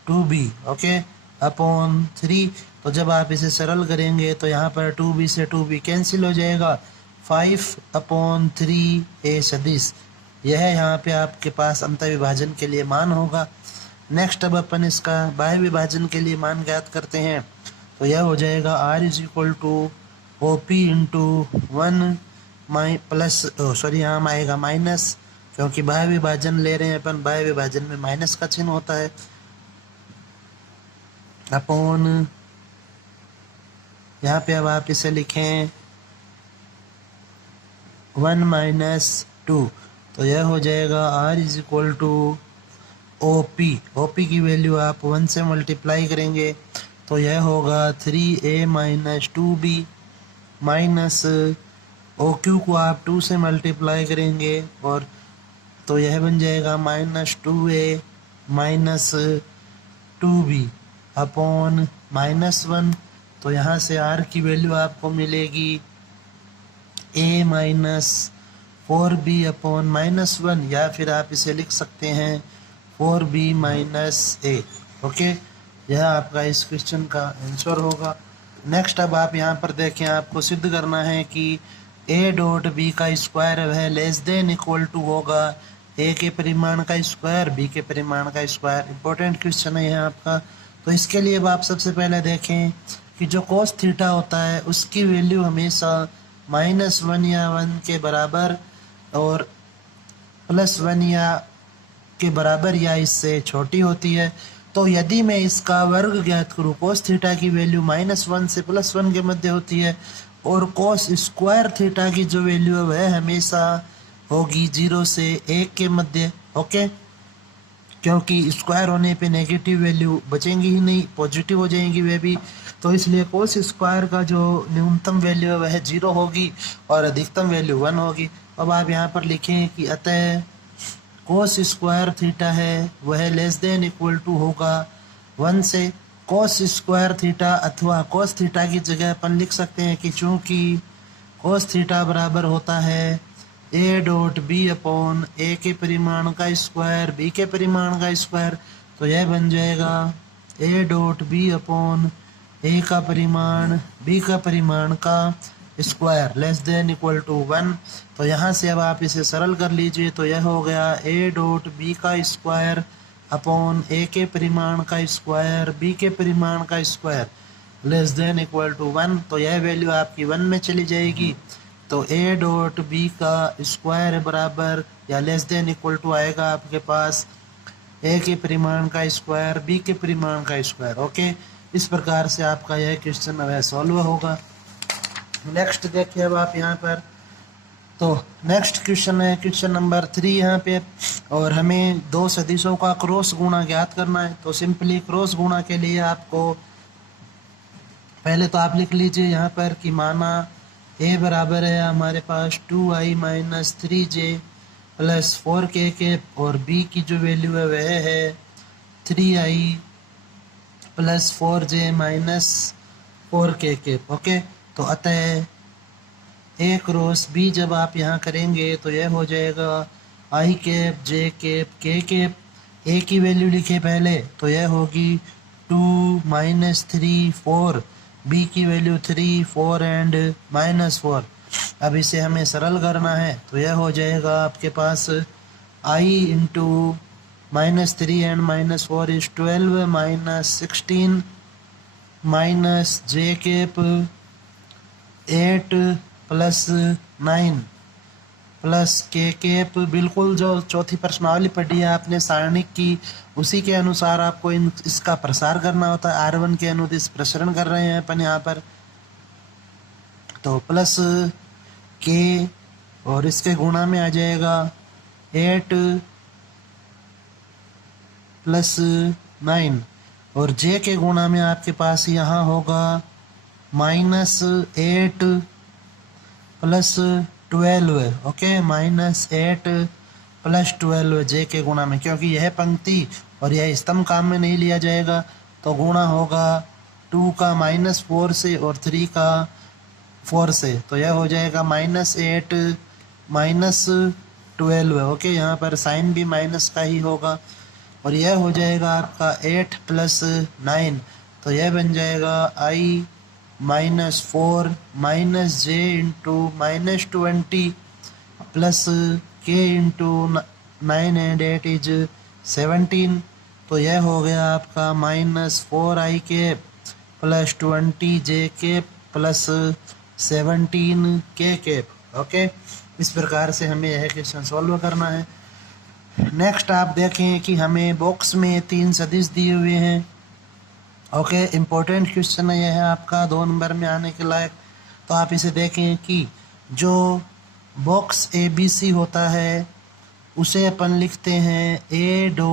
2B, okay, upon 3। तो जब आप इसे सरल करेंगे तो यहाँ पर 2B से 2B कैंसिल हो जाएगा, 5/3A सदिश, यह यहाँ पे आपके पास अंतः विभाजन के लिए मान होगा। नेक्स्ट अब अपन इसका बाह्य विभाजन के लिए मान ज्ञात करते हैं, तो यह हो जाएगा R is equal to OP into 1 plus, यहाँ आएगा माइनस, क्योंकि बाह्य विभाजन ले रहे हैं अपन, बाह्य विभाजन में माइनस का चिन्ह होता है, अपॉन, यहाँ पे अब आप इसे लिखें 1 माइनस 2, तो यह हो जाएगा R is equal to OP की वैल्यू आप 1 से मल्टीप्लाई करेंगे तो यह होगा 3A minus 2B minus OQ को आप 2 से मल्टीप्लाई करेंगे और तो यह बन जाएगा minus 2A minus 2B upon minus 1। तो यहाँ से R की वैल्यू आपको मिलेगी A minus 4B upon minus 1, या फिर आप इसे लिख सकते हैं 4B माइनस A, ओके, यह आपका इस क्वेश्चन का आंसर होगा। नेक्स्ट अब आप यहाँ पर देखें, आपको सिद्ध करना है कि A डॉट B का स्क्वायर वह लेस देन इक्वल टू होगा A के परिमाण का स्क्वायर B के परिमाण का स्क्वायर। इंपॉर्टेंट क्वेश्चन है यह आपका। तो इसके लिए अब आप सबसे पहले देखें कि जो कोस थीटा होता है उसकी वैल्यू हमेशा -1 या 1 के बराबर और +1 या के बराबर या इससे छोटी होती है। तो यदि मैं इसका वर्ग ज्ञात करूँ, कोस थीटा की वैल्यू -1 से +1 के मध्य होती है और कोस स्क्वायर थीटा की जो वैल्यू है वह हमेशा होगी 0 से 1 के मध्य, ओके, क्योंकि स्क्वायर होने पे नेगेटिव वैल्यू बचेंगी ही नहीं, पॉजिटिव हो जाएंगी वे भी। तो इसलिए कोस स्क्वायर का जो न्यूनतम वैल्यू है वह 0 होगी और अधिकतम वैल्यू 1 होगी। अब आप यहाँ पर लिखें कि अतः कोस स्क्वायर थीटा है वह लेस देन इक्वल टू होगा 1 से। कोस स्क्वायर थीटा अथवा कोस थीटा की जगह अपन लिख सकते हैं कि चूँकि कोस थीटा बराबर होता है A dot B upon A के परिमाण का स्क्वायर B के परिमाण का स्क्वायर, तो यह बन जाएगा A dot B upon A का परिमाण B का परिमाण का square less than equal to 1। तो यहाँ से अब आप इसे सरल कर लीजिए, तो यह हो गया A डॉट B का स्क्वायर अपॉन A के परिमाण का स्क्वायर B के परिमाण का square less than equal to 1। तो यह वैल्यू आपकी 1 में चली जाएगी, तो A डॉट B का स्क्वायर बराबर या लेस देन इक्वल टू आएगा आपके पास A के परिमाण का स्क्वायर B के परिमाण का स्क्वायर, ओके। इस प्रकार से आपका यह क्वेश्चन वह सॉल्व होगा। नेक्स्ट देखिए अब आप यहाँ पर, तो नेक्स्ट क्वेश्चन है क्वेश्चन नंबर 3 यहाँ पे, और हमें दो सदिशों का क्रॉस गुणा ज्ञात करना है। तो सिंपली क्रॉस गुणा के लिए आपको पहले तो आप लिख लीजिए यहाँ पर कि माना A बराबर है हमारे पास 2i minus 3j plus 4k और B की जो वैल्यू है वह है 3i plus 4j minus 4k, okay. तो अतः A क्रॉस B जब आप यहाँ करेंगे तो यह हो जाएगा i cap j cap k cap. A की वैल्यू लिखे पहले, तो यह होगी 2 माइनस 3 4, B की वैल्यू 3 4 एंड -4। अब इसे हमें सरल करना है, तो यह हो जाएगा आपके पास I into -3 and -4 is 12 -16 minus J cap 8 plus 9 plus के कैप। बिल्कुल जो चौथी प्रश्नावली पढ़ी है आपने सारणिक की, उसी के अनुसार आपको इसका प्रसार करना होता है। R1 के अनुदिश प्रसरण कर रहे हैं अपन यहाँ पर, तो प्लस के और इसके गुणा में आ जाएगा 8 प्लस 9 और जे के गुणा में आपके पास यहाँ होगा -8 प्लस 12। ओके, -8 प्लस 12 जे के गुणा में, क्योंकि यह पंक्ति और यह स्तंभ काम में नहीं लिया जाएगा, तो गुणा होगा 2 का -4 से और 3 का 4 से, तो यह हो जाएगा -8 -12। ओके, यहाँ पर साइन भी माइनस का ही होगा और यह हो जाएगा आपका 8 प्लस 9, तो यह बन जाएगा I -4 minus J into -20 plus के इंटू 9 एंड 8 इज 17, तो यह हो गया आपका -4I कैप प्लस 20 जे कैप प्लस 17 के कैप। ओके, इस प्रकार से हमें यह क्वेश्चन सॉल्व करना है। नेक्स्ट आप देखें कि हमें बॉक्स में 3 सदिश दिए हुए हैं। ओके, इम्पोर्टेंट क्वेश्चन है यह है आपका 2 नंबर में आने के लायक। तो आप इसे देखें कि जो बॉक्स ABC होता है उसे अपन लिखते हैं A.B×C।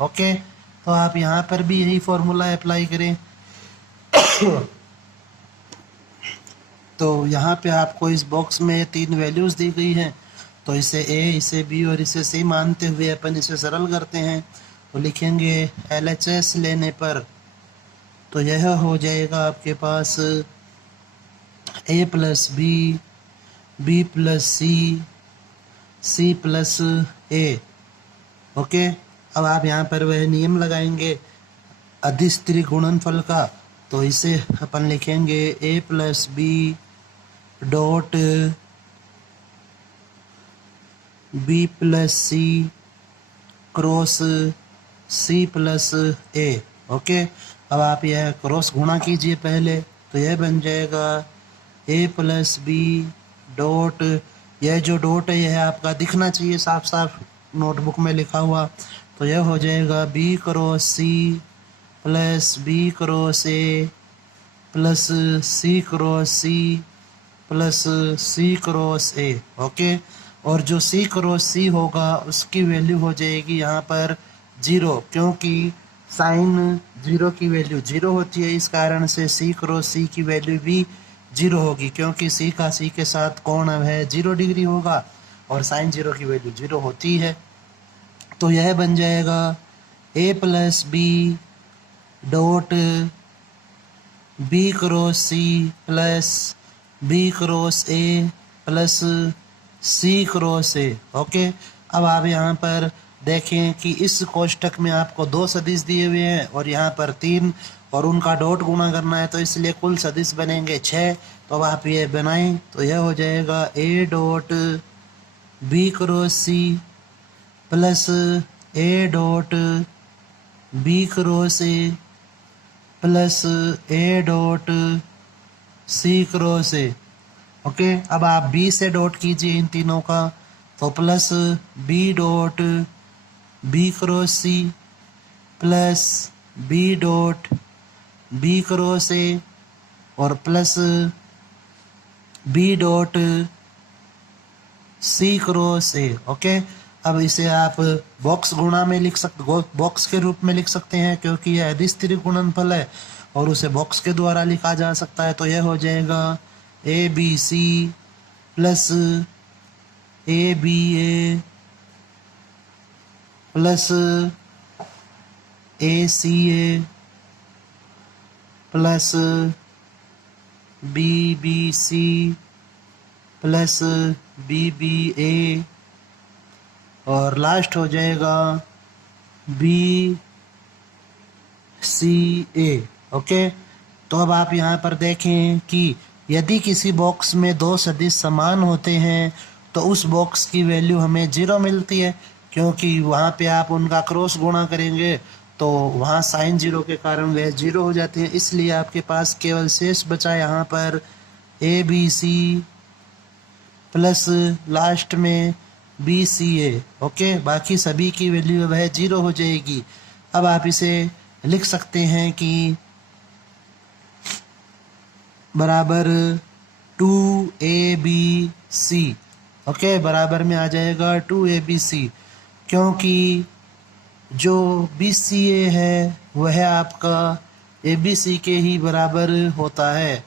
ओके, तो आप यहाँ पर भी यही फॉर्मूला अप्लाई करें। तो यहाँ पे आपको इस बॉक्स में 3 वैल्यूज़ दी गई हैं, तो इसे A, इसे B और इसे C मानते हुए अपन इसे सरल करते हैं। तो लिखेंगे LHS लेने पर, तो यह हो जाएगा आपके पास A plus B, B plus C, C plus A। Okay, अब आप यहाँ पर वह नियम लगाएंगे अदिश त्रिगुणनफल का, तो इसे अपन लिखेंगे A plus B dot B plus C cross C plus A। Okay, अब आप यह क्रॉस गुणा कीजिए पहले, तो यह बन जाएगा A प्लस B डॉट, यह जो डॉट है यह आपका दिखना चाहिए साफ साफ नोटबुक में लिखा हुआ, तो यह हो जाएगा B cross C plus B cross A plus C cross C plus C cross A। Okay, और जो C क्रॉस C होगा उसकी वैल्यू हो जाएगी यहाँ पर 0, क्योंकि साइन 0 की वैल्यू 0 होती है, इस कारण से C क्रॉस C की वैल्यू भी 0 होगी, क्योंकि C का C के साथ कोण है 0 डिग्री होगा और साइन 0 की वैल्यू 0 होती है। तो यह बन जाएगा A plus B dot B cross C plus B cross A plus C cross A। Okay, अब आप यहाँ पर देखें कि इस कोष्ठक में आपको 2 सदिश दिए हुए हैं और यहाँ पर 3 और उनका डॉट गुणा करना है, तो इसलिए कुल सदिश बनेंगे 6। तो अब आप ये बनाएं, तो यह हो जाएगा A dot B cross C plus A dot B cross A plus A dot C cross A। Okay, अब आप B से डॉट कीजिए इन तीनों का, तो plus B dot B cross C plus B dot B cross A और plus B dot C cross A। Okay, अब इसे आप बॉक्स गुणा में लिख सकते, बॉक्स के रूप में लिख सकते हैं, क्योंकि यह अदिश त्रिगुणनफल है और उसे बॉक्स के द्वारा लिखा जा सकता है। तो यह हो जाएगा ABC plus ABA plus ACA plus BBC plus BBA और लास्ट हो जाएगा BCA। ओके, तो अब आप यहाँ पर देखें कि यदि किसी बॉक्स में दो सदिश समान होते हैं तो उस बॉक्स की वैल्यू हमें 0 मिलती है, क्योंकि वहाँ पे आप उनका क्रॉस गुणा करेंगे तो वहाँ साइन 0 के कारण वह 0 हो जाते हैं। इसलिए आपके पास केवल शेष बचा यहाँ पर ABC प्लस लास्ट में BCA। ओके, बाकी सभी की वैल्यू वह 0 हो जाएगी। अब आप इसे लिख सकते हैं कि बराबर 2ABC। ओके, बराबर में आ जाएगा 2ABC, क्योंकि जो BCA है वह आपका ABC के ही बराबर होता है।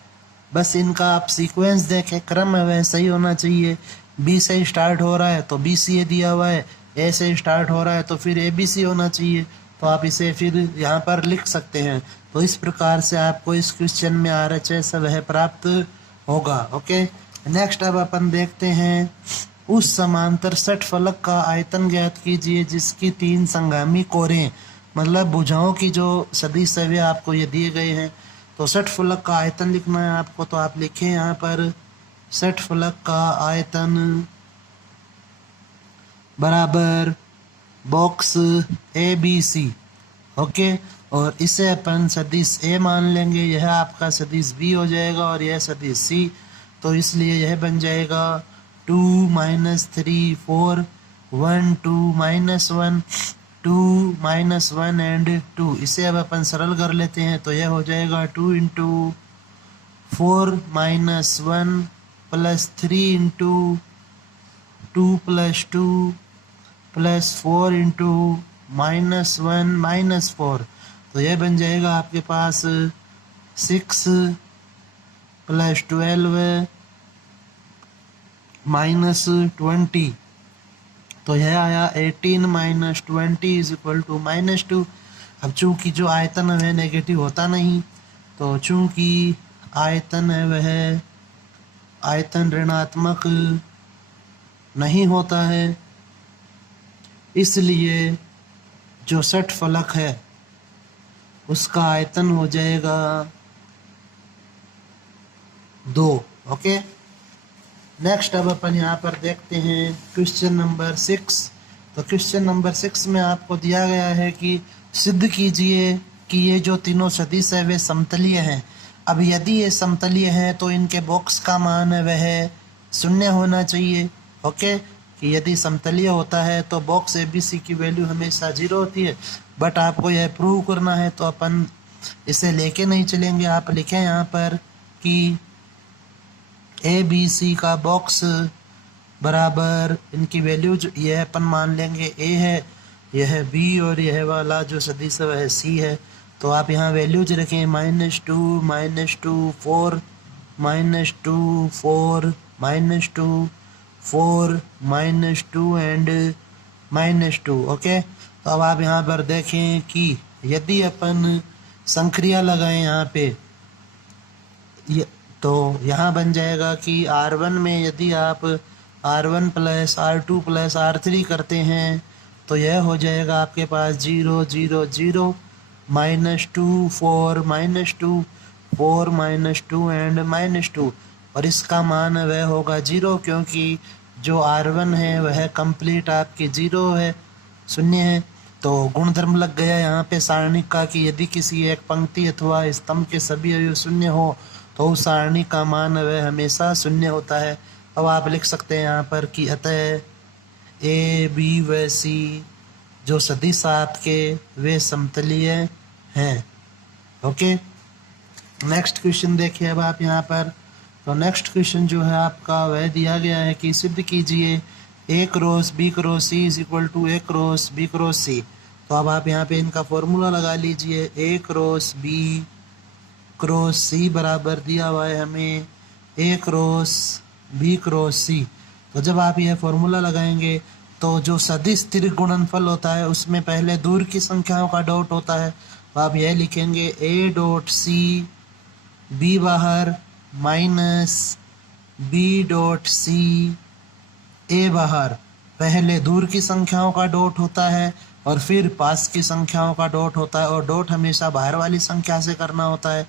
बस इनका आप सीक्वेंस देखें, क्रम है वह सही होना चाहिए। B से स्टार्ट हो रहा है तो BCA दिया हुआ है, A से स्टार्ट हो रहा है तो फिर ABC होना चाहिए। तो आप इसे फिर यहाँ पर लिख सकते हैं। तो इस प्रकार से आपको इस क्वेश्चन में RHS वह प्राप्त होगा। ओके, नेक्स्ट अब अपन देखते हैं उस समांतर षटफलक का आयतन ज्ञात कीजिए जिसकी 3 संगामी कोरें, मतलब भुजाओं की जो सदिश है वे आपको ये दिए गए हैं। तो षटफलक का आयतन लिखना है आपको, तो आप लिखें यहाँ पर षटफलक का आयतन बराबर बॉक्स ABC। ओके, और इसे अपन सदिश A मान लेंगे, यह आपका सदिश B हो जाएगा और यह सदिश C। तो इसलिए यह बन जाएगा 2 - 3 4 1 2 -1 2 -1 एंड 2। इसे अब अपन सरल कर लेते हैं तो यह हो जाएगा 2 × 4 - 1 प्लस 3 × 2 + 2 प्लस 4 × -1 - 4। तो यह बन जाएगा आपके पास 6 + 12 -20। तो यह आया 18 - 20 = -2। अब चूंकि जो आयतन है नेगेटिव होता नहीं, तो चूंकि आयतन है वह आयतन ऋणात्मक नहीं होता है, इसलिए जो षटफलक है उसका आयतन हो जाएगा 2। ओके, नेक्स्ट अब अपन यहाँ पर देखते हैं क्वेश्चन नंबर 6। तो क्वेश्चन नंबर 6 में आपको दिया गया है कि सिद्ध कीजिए कि ये जो तीनों सदिश है वे समतलीय हैं। अब यदि ये समतलीय हैं तो इनके बॉक्स का मान है वह 0 होना चाहिए। ओके, कि यदि समतलीय होता है तो बॉक्स ABC की वैल्यू हमेशा 0 होती है। बट आपको यह प्रूव करना है तो अपन इसे लेके नहीं चलेंगे। आप लिखें यहाँ पर कि ABC का बॉक्स बराबर इनकी वैल्यू जो यह अपन मान लेंगे A है, यह B और यह वाला जो सदिश है वह C है। तो आप यहाँ वैल्यूज रखें -2 -2 4 -2 4 -2 4 -2 एंड -2। ओके, तो अब आप यहाँ पर देखें कि यदि अपन संक्रिया लगाएं यहाँ पे तो यहाँ बन जाएगा कि R1 में यदि आप R1 + R2 + R3 करते हैं तो यह हो जाएगा आपके पास 0 0 0 -2 4 -2 4 -2 एंड -2। और इसका मान वह होगा 0, क्योंकि जो R1 है वह कंप्लीट आपकी 0 है, 0 है। तो गुणधर्म लग गया यहाँ पे सारणी का कि यदि किसी एक पंक्ति अथवा स्तंभ के सभी अवयव 0 हो तो उस सारणी का मान वह हमेशा 0 होता है। अब आप लिख सकते हैं यहाँ पर कि अतः A B व C जो सदिश आपके वे समतलीय हैं। ओके, नेक्स्ट क्वेश्चन देखिए अब आप यहाँ पर। तो नेक्स्ट क्वेश्चन जो है आपका वह दिया गया है कि सिद्ध कीजिए A cross B cross C = A cross B cross C। तो अब आप यहाँ पे इनका फॉर्मूला लगा लीजिए। A cross B cross C बराबर दिया हुआ है हमें A cross B cross C। तो जब आप यह फॉर्मूला लगाएंगे तो जो सदिश त्रिक गुणनफल होता है उसमें पहले दूर की संख्याओं का डॉट होता है। तो आप यह लिखेंगे A.C B बाहर -B.C A बाहर। पहले दूर की संख्याओं का डॉट होता है और फिर पास की संख्याओं का डॉट होता है, और डॉट हमेशा बाहर वाली संख्या से करना होता है।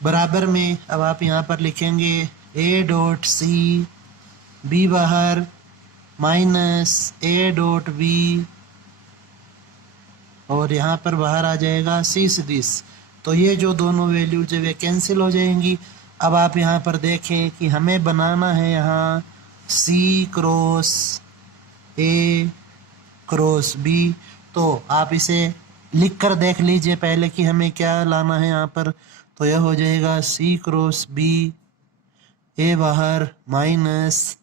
बराबर में अब आप यहाँ पर लिखेंगे ए डॉट सी, बी बाहर माइनस ए डॉट बी, और यहाँ पर बाहर आ जाएगा सी सदिश। तो ये जो दोनों वैल्यू जो वे कैंसिल हो जाएंगी। अब आप यहाँ पर देखें कि हमें बनाना है यहाँ सी क्रॉस ए क्रॉस बी। तो आप इसे लिख कर देख लीजिए पहले कि हमें क्या लाना है यहाँ पर। तो यह हो जाएगा सी क्रॉस बी, ए बाहर माइनस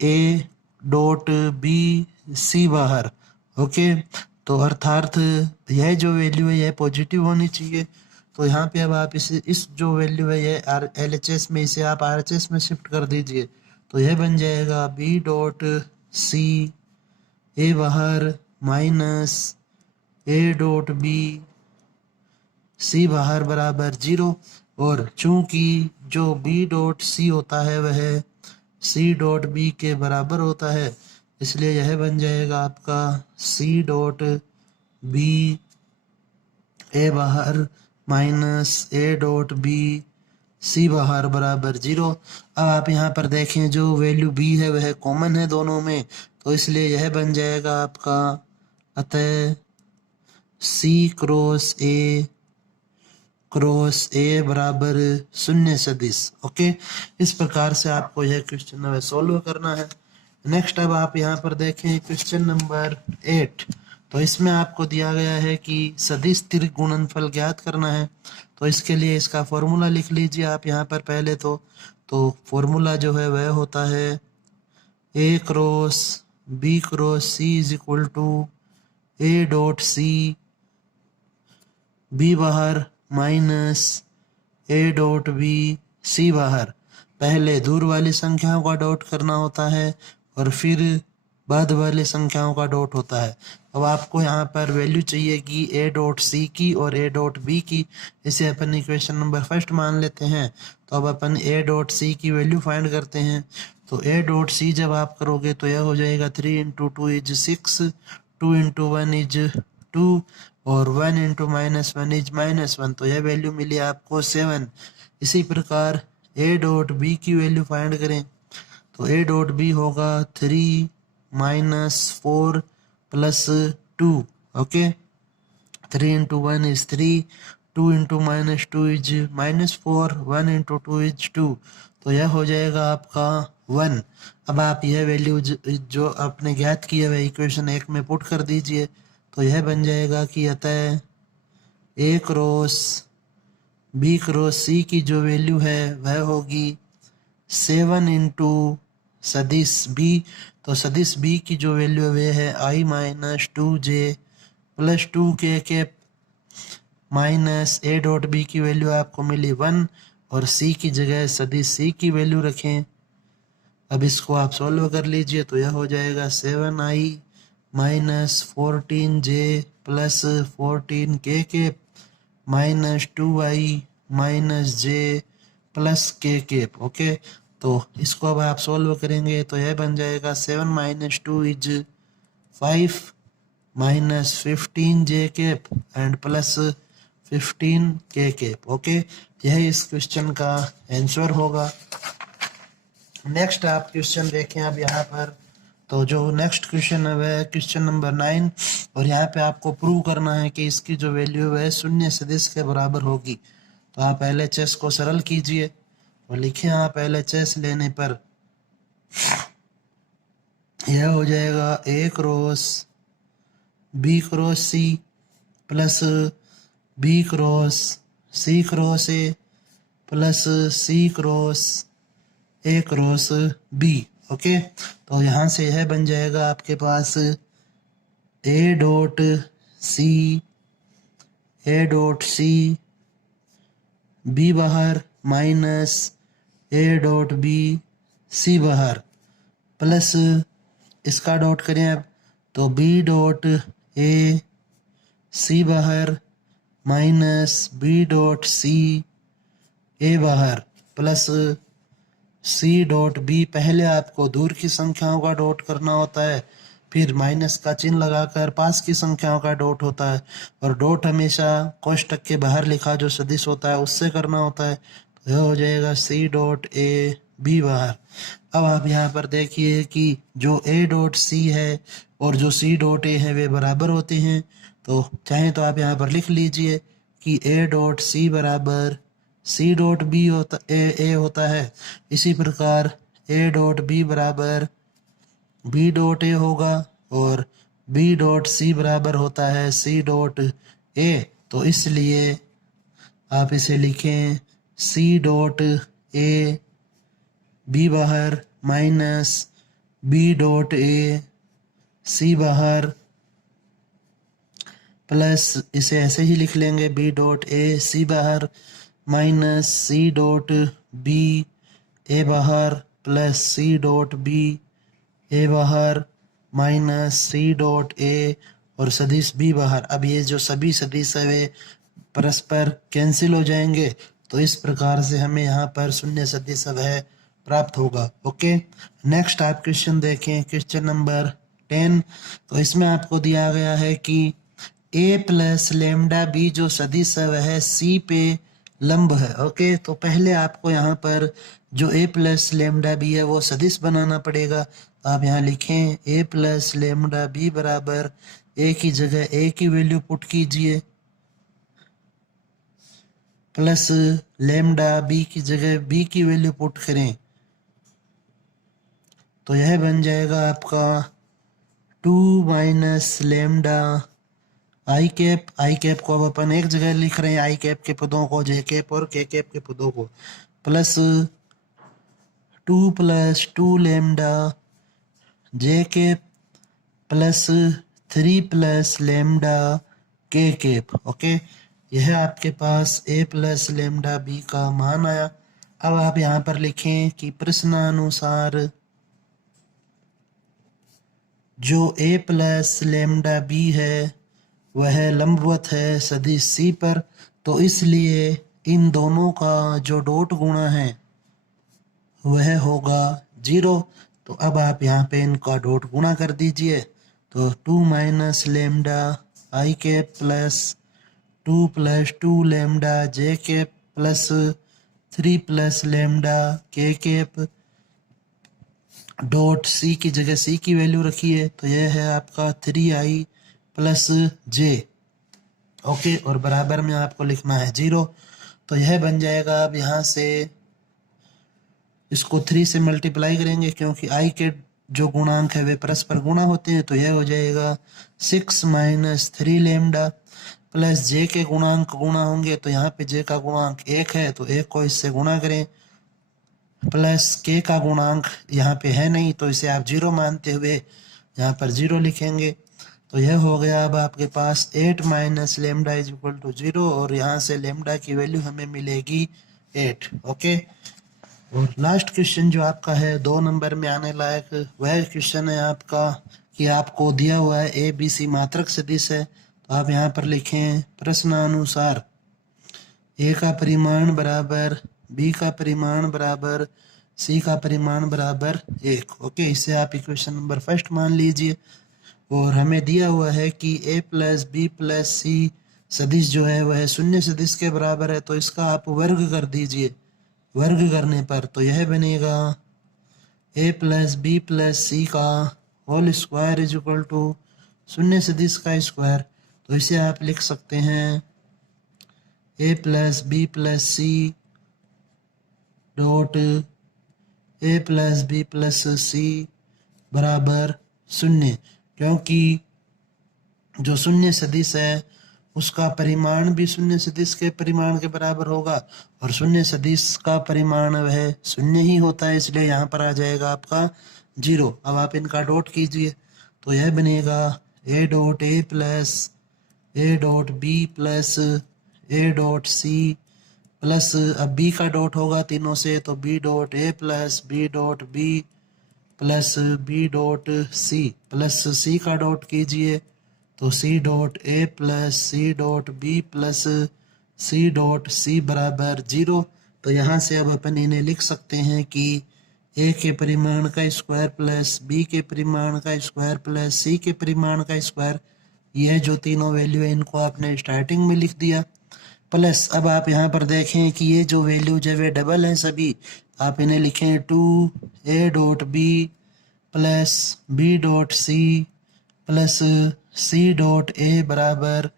ए डॉट बी, सी बाहर। ओके, तो अर्थात यह जो वैल्यू है यह पॉजिटिव होनी चाहिए। तो यहाँ पे अब आप इस जो वैल्यू है ये LHS में, इसे आप RHS में शिफ्ट कर दीजिए। तो यह बन जाएगा बी डॉट सी, ए बाहर माइनस ए डॉट बी, सी बाहर बराबर 0। और चूंकि जो बी डॉट सी होता है वह सी डॉट बी के बराबर होता है, इसलिए यह बन जाएगा आपका सी डॉट बी, ए बाहर माइनस ए डॉट बी, सी बाहर बराबर 0। अब आप यहाँ पर देखें जो वैल्यू बी है वह कॉमन है दोनों में, तो इसलिए यह बन जाएगा आपका अतः सी क्रॉस ए बराबर 0 सदिश। ओके, इस प्रकार से आपको यह क्वेश्चन है सॉल्व करना है। नेक्स्ट अब आप यहाँ पर देखें क्वेश्चन नंबर 8। तो इसमें आपको दिया गया है कि सदिश त्रिक गुणनफल ज्ञात करना है। तो इसके लिए इसका फॉर्मूला लिख लीजिए आप यहाँ पर पहले। तो फॉर्मूला जो है वह होता है a cross b cross c is equal to a dot c, b बाहर माइनस ए डॉट बी, सी बाहर। पहले दूर वाली संख्याओं का डॉट करना होता है और फिर बाद वाली संख्याओं का डॉट होता है। अब आपको यहाँ पर वैल्यू चाहिए कि ए डॉट सी की और ए डॉट बी की। इसे अपन इक्वेशन नंबर फर्स्ट मान लेते हैं। तो अब अपन ए डॉट सी की वैल्यू फाइंड करते हैं। तो ए डॉट सी जब आप करोगे तो यह हो जाएगा 3 इंटू 2 इज 6, 2 इंटू 1 इज 2 और 1 इंटू -1 इज -1। तो यह वैल्यू मिली आपको 7। इसी प्रकार ए डॉट बी की वैल्यू फाइंड करें। तो ए डॉट बी होगा 3 -4 plus 2। Okay, 3 into 1 is 3, 2 into -2 is -4, 1 into 2 is 2। तो यह हो जाएगा आपका 1। अब आप यह वैल्यू जो आपने ज्ञात किया है इक्वेशन 1 में पुट कर दीजिए। तो यह बन जाएगा कि अतः ए क्रॉस बी क्रॉस सी की जो वैल्यू है वह होगी 7 इंटू सदिश बी। तो सदिश बी की जो वैल्यू है वह है आई माइनस 2j प्लस 2k कैप माइनस ए डॉट बी की वैल्यू आपको मिली 1 और सी की जगह सदिश सी की वैल्यू रखें। अब इसको आप सॉल्व कर लीजिए। तो यह हो जाएगा 7i minus 14j plus 14k cap minus 2i minus j plus k cap. Okay, तो इसको अब आप सॉल्व करेंगे तो यह बन जाएगा 7 minus 2 is 5 minus 15j cap and plus 15k cap. Okay, यह इस क्वेश्चन का आंसर होगा। नेक्स्ट आप क्वेश्चन देखें अब यहाँ पर। तो जो नेक्स्ट क्वेश्चन है वह क्वेश्चन नंबर 9 और यहाँ पे आपको प्रूव करना है कि इसकी जो वैल्यू है 0 सदिश के बराबर होगी। तो आप LHS को सरल कीजिए और लिखें आप LHS लेने पर यह हो जाएगा a cross b cross c plus b cross c cross a plus c cross a cross b. Okay, तो यहाँ से यह बन जाएगा आपके पास ए डॉट सी बी बाहर माइनस ए डॉट बी सी बाहर प्लस इसका डॉट करें अब तो बी डॉट ए सी बाहर माइनस बी डॉट सी ए बाहर प्लस सी डॉट बी। पहले आपको दूर की संख्याओं का डॉट करना होता है फिर माइनस का चिन्ह लगाकर पास की संख्याओं का डॉट होता है, और डॉट हमेशा कोष्टक के बाहर लिखा जो सदिश होता है उससे करना होता है। तो यह हो जाएगा सी डॉट ए बी बाहर। अब आप यहाँ पर देखिए कि जो ए डॉट सी है और जो सी डॉट ए है वे बराबर होते हैं। तो चाहे तो आप यहाँ पर लिख लीजिए कि ए डॉट सी बराबर सी डॉट बी होता ए होता है। इसी प्रकार ए डॉट बी बराबर बी डॉट ए होगा, और बी डॉट सी बराबर होता है सी डॉट ए। तो इसलिए आप इसे लिखें सी डॉट ए बी बाहर माइनस बी डॉट ए सी बाहर, प्लस इसे ऐसे ही लिख लेंगे बी डॉट ए सी बाहर माइनस सी डॉट बी ए बाहर प्लस सी डॉट बी ए बाहर माइनस सी डॉट ए और सदिश बी बाहर। अब ये जो सभी सदिश है वे परस्पर कैंसिल हो जाएंगे, तो इस प्रकार से हमें यहाँ पर शून्य सदिश है प्राप्त होगा। ओके, नेक्स्ट आप क्वेश्चन देखें, क्वेश्चन नंबर 10। तो इसमें आपको दिया गया है कि ए प्लस लेमडा बी जो सदिश है वह सी पे लंब है। ओके, तो पहले आपको यहाँ पर जो ए प्लस लेमडा बी है वो सदिश बनाना पड़ेगा। तो आप यहाँ लिखें ए प्लस लेमडा बी बराबर ए की जगह ए की वैल्यू पुट कीजिए, प्लस लेमडा बी की जगह बी की वैल्यू पुट करें। तो यह बन जाएगा आपका 2 माइनस लेमडा आई कैप को अब अपन एक जगह लिख रहे हैं, आई कैप के पदों को, जे कैप और के कैप के पदों को, प्लस 2 प्लस 2 लेमडा जे कैप प्लस 3 प्लस लेमडा के कैप। ओके, यह आपके पास ए प्लस लेमडा बी का मान आया। अब आप यहाँ पर लिखें कि प्रश्नानुसार जो ए प्लस लेमडा बी है वह लंबवत है सदिश सी पर, तो इसलिए इन दोनों का जो डॉट गुणा है वह होगा 0। तो अब आप यहाँ पे इनका डॉट गुणा कर दीजिए। तो 2 minus lambda I cap plus 2 plus 2 lambda J cap plus 3 plus lambda के कैप, डॉट सी की जगह सी की वैल्यू रखिए, तो यह है आपका 3i प्लस जे। ओके, और बराबर में आपको लिखना है 0। तो यह बन जाएगा। अब यहाँ से इसको 3 से मल्टीप्लाई करेंगे क्योंकि i के जो गुणांक है वे परस्पर गुणा होते हैं। तो यह हो जाएगा 6 माइनस 3 लेमडा प्लस जे के गुणांक गुणा होंगे, तो यहाँ पे जे का गुणांक 1 है तो 1 को इससे गुणा करें, प्लस के का गुणांक यहाँ पे है नहीं तो इसे आप 0 मानते हुए यहाँ पर 0 लिखेंगे। तो यह हो गया अब आपके पास 8 minus lambda is equal to 0, और यहाँ से लेमडा की वैल्यू हमें मिलेगी 8। ओके, और लास्ट क्वेश्चन जो आपका है 2 नंबर में आने लायक वह क्वेश्चन है आपका कि आपको दिया हुआ है ए बी सी मात्रक सदिश है। तो आप यहाँ पर लिखें प्रश्नानुसार ए का परिमाण बराबर बी का परिमाण बराबर सी का परिमाण बराबर 1। ओके, इसे आप इक्वेशन नंबर फर्स्ट मान लीजिए। और हमें दिया हुआ है कि ए प्लस बी प्लस सी सदिश जो है वह शून्य सदिश के बराबर है, तो इसका आप वर्ग कर दीजिए। वर्ग करने पर तो यह बनेगा ए प्लस बी प्लस सी का whole square is equal to शून्य सदिश का स्क्वायर। तो इसे आप लिख सकते हैं a plus B plus c dot A plus B plus c बराबर 0, क्योंकि जो शून्य सदिश है उसका परिमाण भी शून्य सदिश के परिमाण के बराबर होगा, और शून्य सदिश का परिमाण वह 0 ही होता है, इसलिए यहाँ पर आ जाएगा आपका 0। अब आप इनका डॉट कीजिए, तो यह बनेगा a dot A plus a dot b plus a dot c plus, अब बी का डॉट होगा तीनों से, तो बी डॉट ए plus b dot b plus b dot c plus सी का डॉट कीजिए, तो सी डॉट ए plus c dot b plus c dot c बराबर 0। तो यहाँ से अब अपन इन्हें लिख सकते हैं कि ए के परिमाण का स्क्वायर प्लस बी के परिमाण का स्क्वायर प्लस सी के परिमाण का स्क्वायर, यह जो तीनों वैल्यू है इनको आपने स्टार्टिंग में लिख दिया। प्लस अब आप यहाँ पर देखें कि ये जो वैल्यू जो है डबल हैं सभी, आप इन्हें लिखें 2a.b plus b.c plus c.a बराबर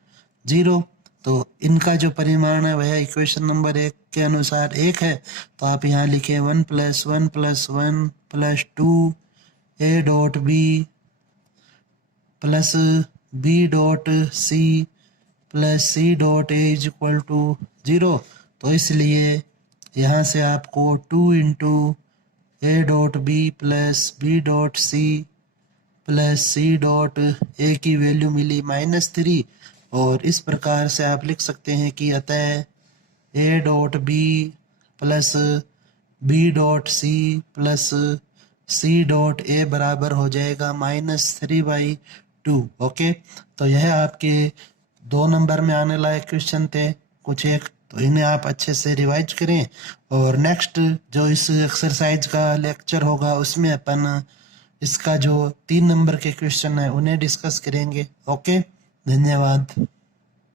0। तो इनका जो परिमाण है वह इक्वेशन नंबर 1 के अनुसार 1 है, तो आप यहाँ लिखें 1 + 1 + 1 plus 2a.b plus b.c plus c.a = 0। तो इसलिए यहाँ से आपको 2 × a.b plus b.c plus c.a की वैल्यू मिली -3। और इस प्रकार से आप लिख सकते हैं कि अतः a.b plus b.c plus c.a बराबर हो जाएगा -3/2। ओके, तो यह आपके 2 नंबर में आने लायक क्वेश्चन थे कुछ एक, तो इन्हें आप अच्छे से रिवाइज करें। और नेक्स्ट जो इस एक्सरसाइज का लेक्चर होगा उसमें अपन इसका जो 3 नंबर के क्वेश्चन है उन्हें डिस्कस करेंगे। ओके, धन्यवाद।